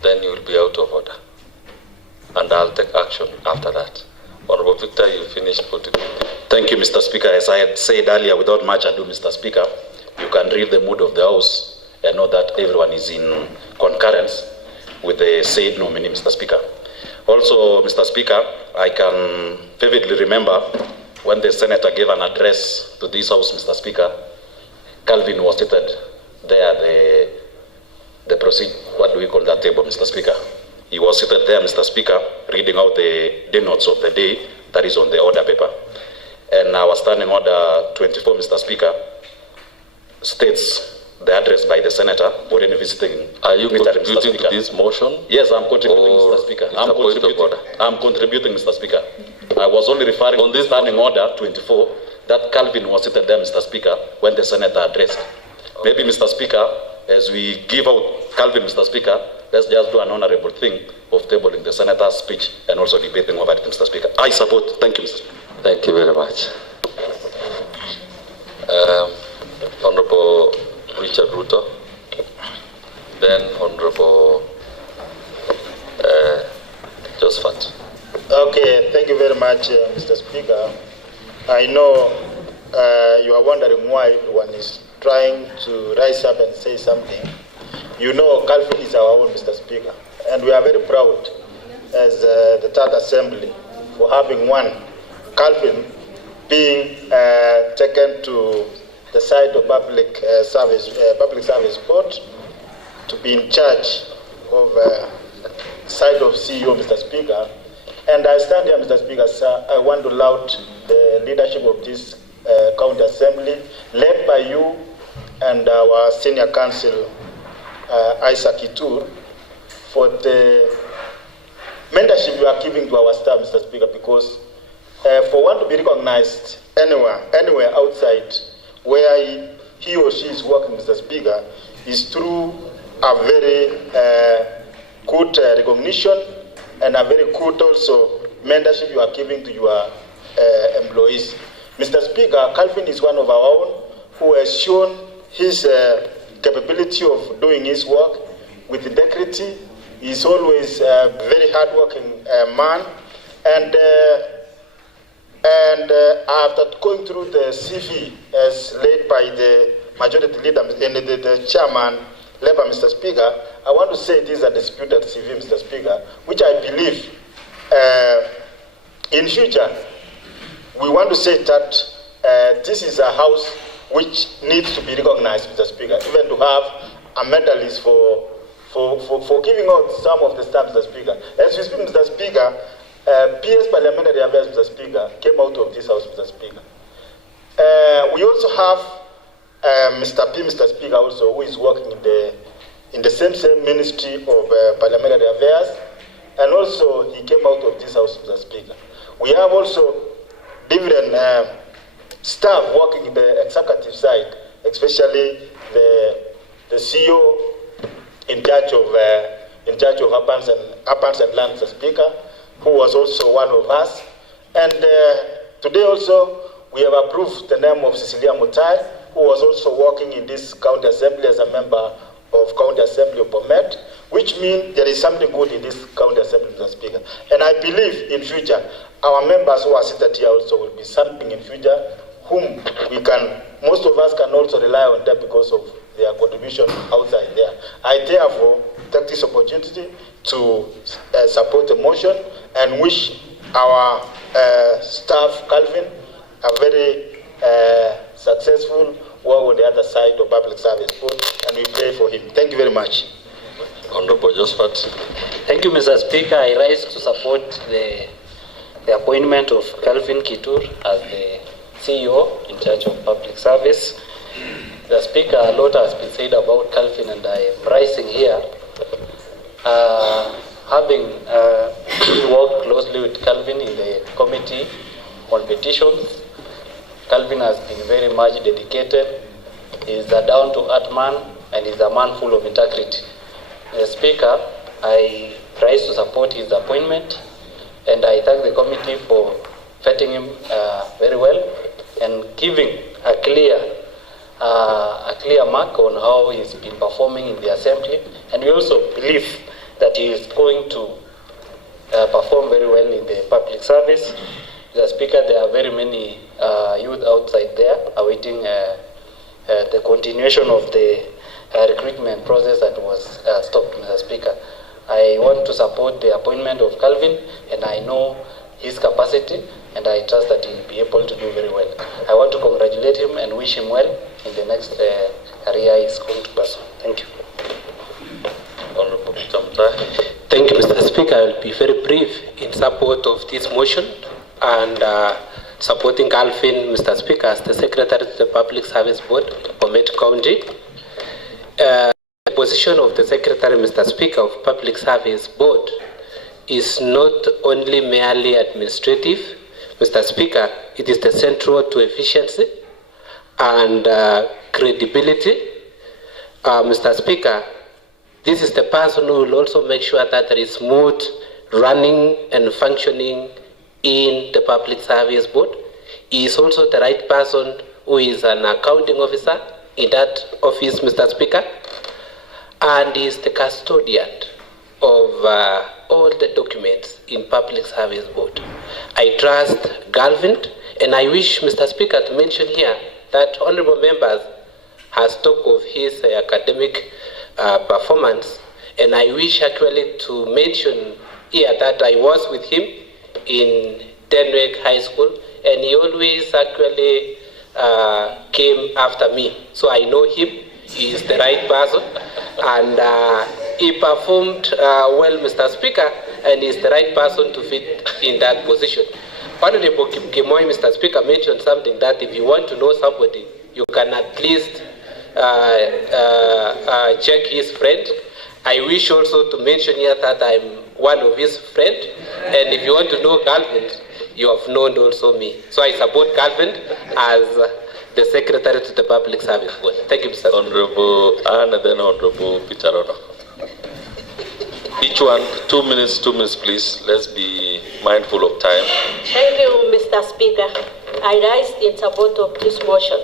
then you will be out of order. And I'll take action after that. Honorable Victor, you finished contributing. Thank you, Mr. Speaker. As I had said earlier, without much ado, Mr. Speaker, you can read the mood of the House and know that everyone is in concurrence with the said nominee, Mr. Speaker. Also, Mr. Speaker, I can vividly remember when the Senator gave an address to this House, Mr. Speaker, Calvin was seated there, what do we call that table, Mr. Speaker? He was seated there, Mr. Speaker, reading out the denotes of the day that is on the order paper. And our standing order 24, Mr. Speaker, states the address by the Senator for any visiting. Are you contributing to this motion? Yes, I'm contributing, Mr. Speaker. I'm contributing, Mr. Speaker. I was only referring on this standing order 24 that Calvin was seated there, Mr. Speaker, when the Senator addressed. Okay. Maybe, Mr. Speaker, as we give out Calvin, Mr. Speaker, let's just do an honorable thing of tabling the Senator's speech and also debating over it, Mr. Speaker. I support. Thank you, Mr. Speaker. Thank you very much. Honorable Richard Ruto, then Honorable Josephat. Okay, thank you very much, Mr. Speaker. I know you are wondering why one is trying to rise up and say something. You know, Calvin is our own, Mr. Speaker, and we are very proud as the Third Assembly for having one Calvin being taken to the side of public service board to be in charge of side of CEO, Mr. Speaker. And I stand here, Mr. Speaker, sir, I want to laud the leadership of this county assembly, led by you and our senior counsel, Isaac Itur, for the mentorship you are giving to our staff, Mr. Speaker, because for one to be recognized anywhere outside where he or she is working, Mr. Speaker, is through a very good recognition and a very good also mentorship you are giving to your employees. Mr. Speaker, Calvin is one of our own who has shown his capability of doing his work with integrity. He's always a very hardworking man, and after going through the CV as laid by the majority leader and the chairman, Labour, Mr. Speaker, I want to say this is a disputed CV, Mr. Speaker, which I believe in future we want to say that this is a house which needs to be recognized, Mr. Speaker, even to have a medalist for giving out some of the staff, Mr. Speaker. As we speak, Mr. Speaker, PS Parliamentary Affairs, Mr. Speaker, came out of this house, Mr. Speaker. We also have Mr. Speaker also, who is working in the same Ministry of Parliamentary Affairs, and also he came out of this House, Mr. Speaker. We have also different staff working in the executive side, especially the CEO in charge of Uplands and Lands, Mr. Speaker, who was also one of us. And today also we have approved the name of Cecilia Mutai, who was also working in this county assembly as a member of County Assembly of Bomet, which means there is something good in this county assembly, Mr. Speaker. And I believe in future, our members who are seated here also will be something in future, whom most of us can also rely on them because of their contribution outside there. I therefore take this opportunity to support the motion and wish our staff, Calvin, a very successful work on the other side of public service board, and we pray for him. Thank you very much. Honorable Josephat. Thank you, Mr. Speaker. I rise to support the appointment of Calvin Kitur as the CEO in charge of public service. The Speaker, a lot has been said about Calvin, and I am rising here. Having worked closely with Calvin in the committee on petitions, Calvin has been very much dedicated. He is a down-to-earth man, and he is a man full of integrity. The Speaker, I rise to support his appointment, and I thank the committee for vetting him very well and giving a clear mark on how he's been performing in the assembly. And we also believe that he is going to perform very well in the public service. The Speaker, there are very many youth outside there awaiting the continuation of the recruitment process that was stopped, Mr. Speaker. I want to support the appointment of Calvin, and I know his capacity, and I trust that he will be able to do very well. I want to congratulate him and wish him well in the next career he is going to pursue. Thank you. Thank you, Mr. Speaker. I will be very brief in support of this motion and supporting Calvin, Mr. Speaker, as the Secretary to the Public Service Board, Bomet County. The position of the Secretary, Mr. Speaker, of Public Service Board is not only merely administrative, Mr. Speaker, it is the central to efficiency and credibility. Mr. Speaker, this is the person who will also make sure that there is smooth running and functioning in the Public Service Board. He is also the right person who is an accounting officer in that office, Mr. Speaker, and he is the custodian of all the documents in Public Service Board. I trust Calvin, and I wish, Mr. Speaker, to mention here that honorable members has talked of his academic performance, and I wish actually to mention here that I was with him in Denwick High School, and he always actually came after me. So I know him, he is the right person, and he performed well, Mr. Speaker, and he is the right person to fit in that position. Honorable Kimoy, Mr. Speaker, mentioned something that if you want to know somebody, you can at least check his friend. I wish also to mention here that I'm one of his friends, and if you want to know Calvin, you have known also me. So I support Calvin as the Secretary to the Public Service Board. Thank you, Mr. Honorable Anne and then Honorable Peter Rono. Each one, 2 minutes, please. Let's be mindful of time. Thank you, Mr. Speaker. I rise in support of this motion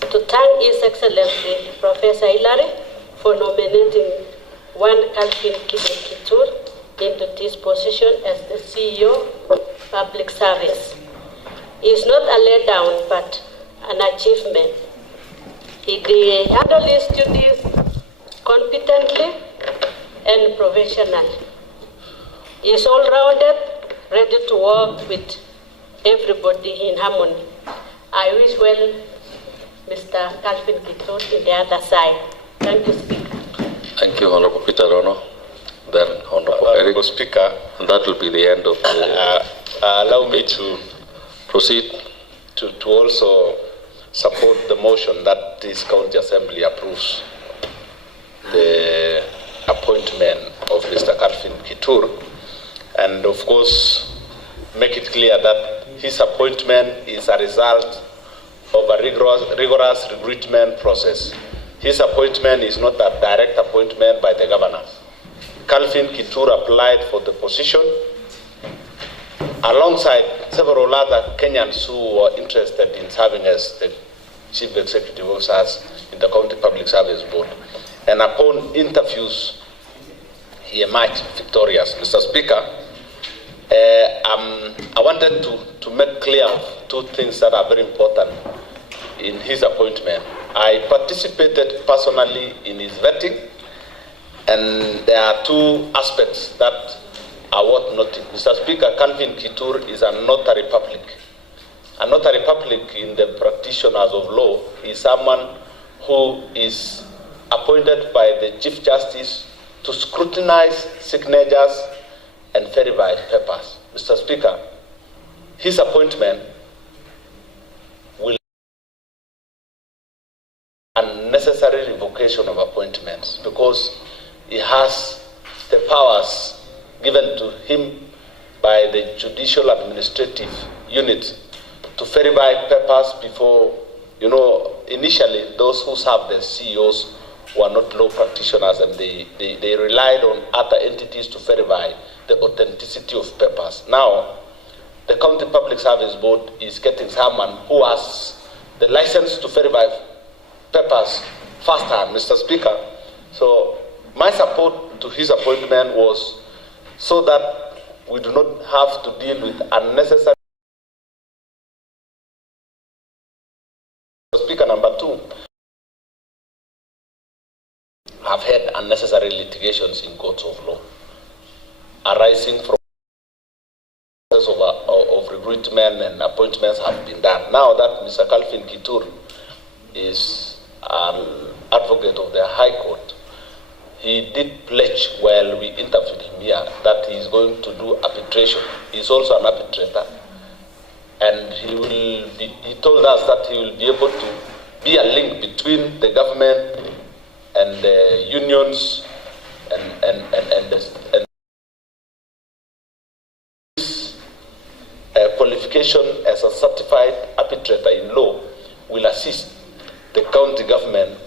to thank His Excellency Professor Hillary for nominating one Calvin Kitur into this position as the CEO of Public Service. It is not a letdown, but an achievement. He handled his duties competently and professionally. He is all-rounded, ready to work with everybody in harmony. I wish well Mr. Calvin Kitur in the other side. Thank you, Speaker. Thank you, Honorable Peter Rono. Then Honorable Eric. Speaker. And that will be the end of the... allow me to proceed. to also support the motion that this county assembly approves the appointment of Mr. Calvin Kitur, and of course make it clear that his appointment is a result of a rigorous recruitment process. His appointment is not a direct appointment by the governors. Calvin Kitur applied for the position alongside several other Kenyans who were interested in serving as the chief executive officers in the County Public Service Board. And upon interviews, he emerged victorious. Mr. Speaker, I wanted to make clear two things that are very important in his appointment. I participated personally in his vetting, and there are two aspects that are worth noting. Mr. Speaker, Calvin Kitur is a notary public. A notary public in the practitioners of law is someone who is appointed by the Chief Justice to scrutinize signatures and verify papers. Mr. Speaker, his appointment will unnecessary revocation of appointments because he has the powers given to him by the judicial administrative unit to verify papers before, initially those who served as CEOs were not law practitioners, and they relied on other entities to verify the authenticity of papers. Now, the County Public Service Board is getting someone who has the license to verify papers firsthand, Mr. Speaker. So my support to his appointment was so that we do not have to deal with unnecessary. Speaker, number two, have had unnecessary litigations in courts of law arising from of recruitment and appointments have been done. Now that Mr. Calvin Kitur is an advocate of the High Court, he did pledge while we interviewed him here that he is going to do arbitration. He is also an arbitrator, and he told us that he will be able to be a link between the government and the unions and his qualification as a certified arbitrator in law will assist the county government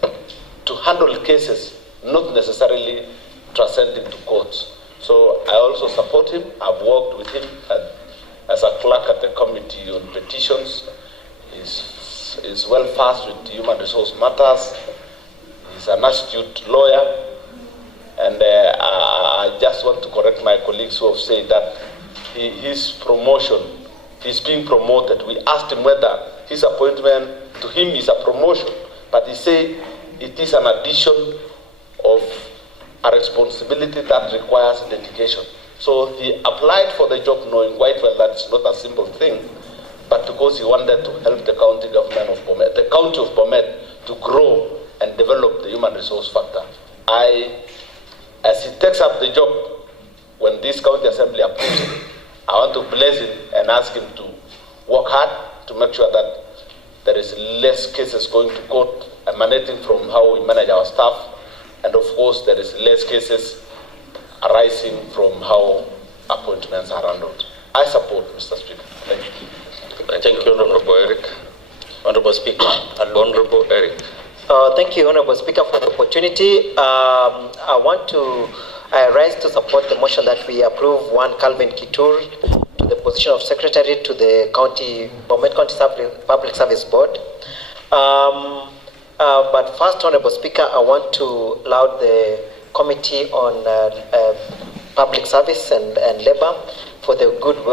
to handle cases not necessarily transcending to courts. So I also support him. I've worked with him as a clerk at the Committee on Petitions. He's well versed with human resource matters. He's an astute lawyer. And I just want to correct my colleagues who have said that his promotion, he's being promoted. We asked him whether his appointment to him is a promotion, but he said it is an addition of a responsibility that requires dedication. So he applied for the job knowing quite well that it's not a simple thing, but because he wanted to help the county government of Bomet, the county of Bomet, to grow and develop the human resource factor. As he takes up the job, when this county assembly approves him, I want to bless him and ask him to work hard to make sure that there is less cases going to court emanating from how we manage our staff, and of course there is less cases arising from how appointments are handled. I support, Mr. Speaker. Thank you. Thank you, Honorable Eric. Honorable Speaker. Honorable Eric. Thank you, Honorable Speaker, for the opportunity. I rise to support the motion that we approve one Calvin Kitur to the position of Secretary to the Bomet County Public Service Board. But first, Honorable Speaker, I want to laud the Committee on Public Service and Labor for the good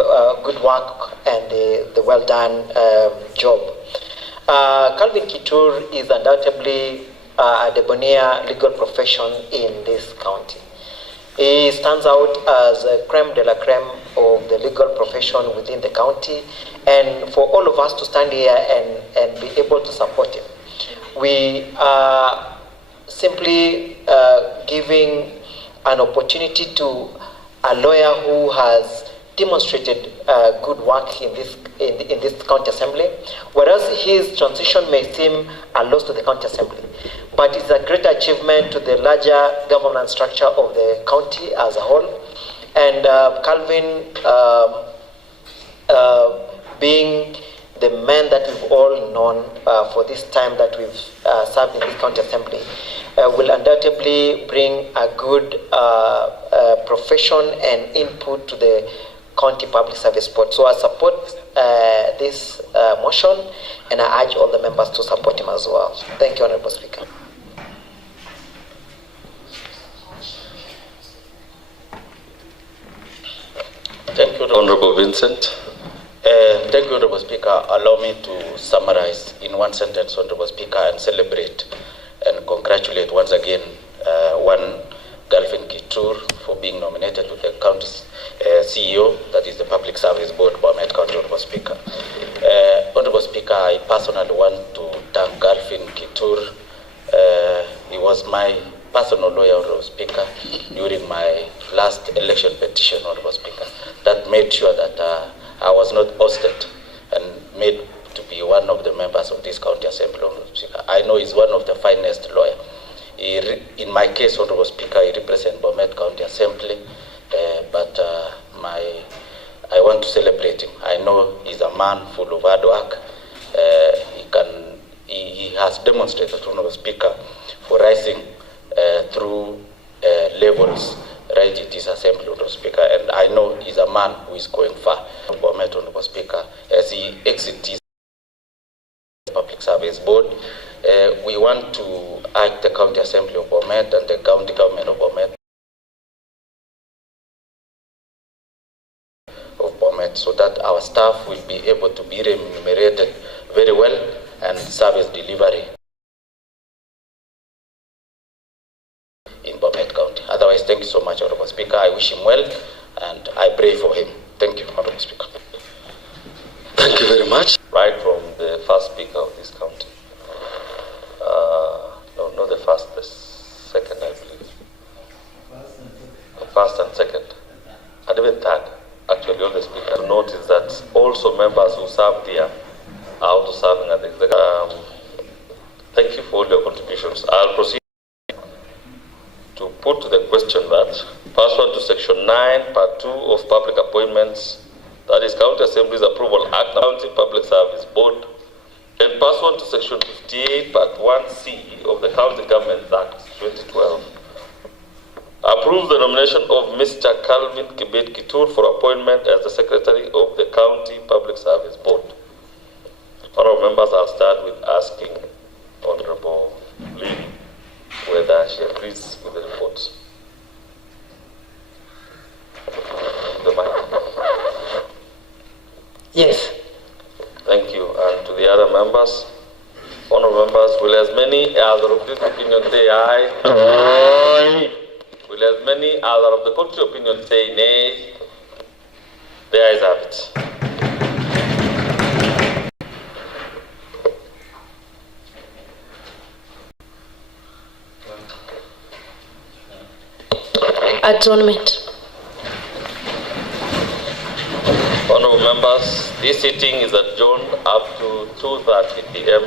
work and the well done job. Calvin Kitur is undoubtedly a debonair legal profession in this county. He stands out as a creme de la creme of the legal profession within the county, and for all of us to stand here and be able to support him, we are simply giving an opportunity to a lawyer who has demonstrated good work in this county assembly, whereas his transition may seem a loss to the county assembly, but it's a great achievement to the larger governance structure of the county as a whole. And Calvin, being the man that we've all known for this time that we've served in this county assembly, will undoubtedly bring a good profession and input to the county public service board. So I support this motion, and I urge all the members to support him as well. Thank you, Honorable Speaker. Thank you, Honorable Vincent. Thank you, Honorable Speaker. Allow me to summarize in one sentence, Honorable Speaker, and celebrate and congratulate once again one Galvin Kitur for being nominated to the county's CEO, that is the Public Service Board, Bomet County, Honorable Speaker. Honorable Speaker, I personally want to thank Galvin Kitur. He was my personal lawyer, Honorable Speaker, during my last election petition, Honorable Speaker, that made sure that I was not ousted and made to be one of the members of this county assembly, Honorable Speaker. I know he's one of the finest lawyers. In my case, Honorable Speaker, he represents Bomet County Assembly, but I want to celebrate him. I know he's a man full of hard work. He has demonstrated, Honorable Speaker, for rising through levels right in this assembly, Honorable Speaker, and I know he's a man who is going far. Bomet, Honorable Speaker, as he exits his Public Service Board, we want to urge the County Assembly of Bomet and the County Government of Bomet so that our staff will be able to be remunerated very well and service delivery in Bomet County. Otherwise, thank you so much, Honorable Speaker. I wish him well and I pray for him. Thank you, Honorable Speaker. Thank you very much. Right from the first speaker of this county. No, not the first, the second, I believe. The first and second. And even third. Actually, all the speakers notice that also members who served here are also serving at the executive. Thank you for all your contributions. I'll proceed to put the question that, pursuant to Section 9, Part 2 of Public Appointments, that is County Assembly's Approval Act, County Public Service Board, and pursuant to Section 58, Part 1C of the County Government Act 2012, approve the nomination of Mr. Calvin Kibet Kitur for appointment as the Secretary of the County Public Service Board. Honorable members, I'll start with asking Honorable Lee whether she agrees with the reports. The mic. Yes. Thank you. And to the other members, honorable members, will as many as of this opinion say aye? Aye. Will as many as of the contrary opinion say nay? The ayes have it. Adjournment. Honorable members, this sitting is adjourned up to 2:30 p.m.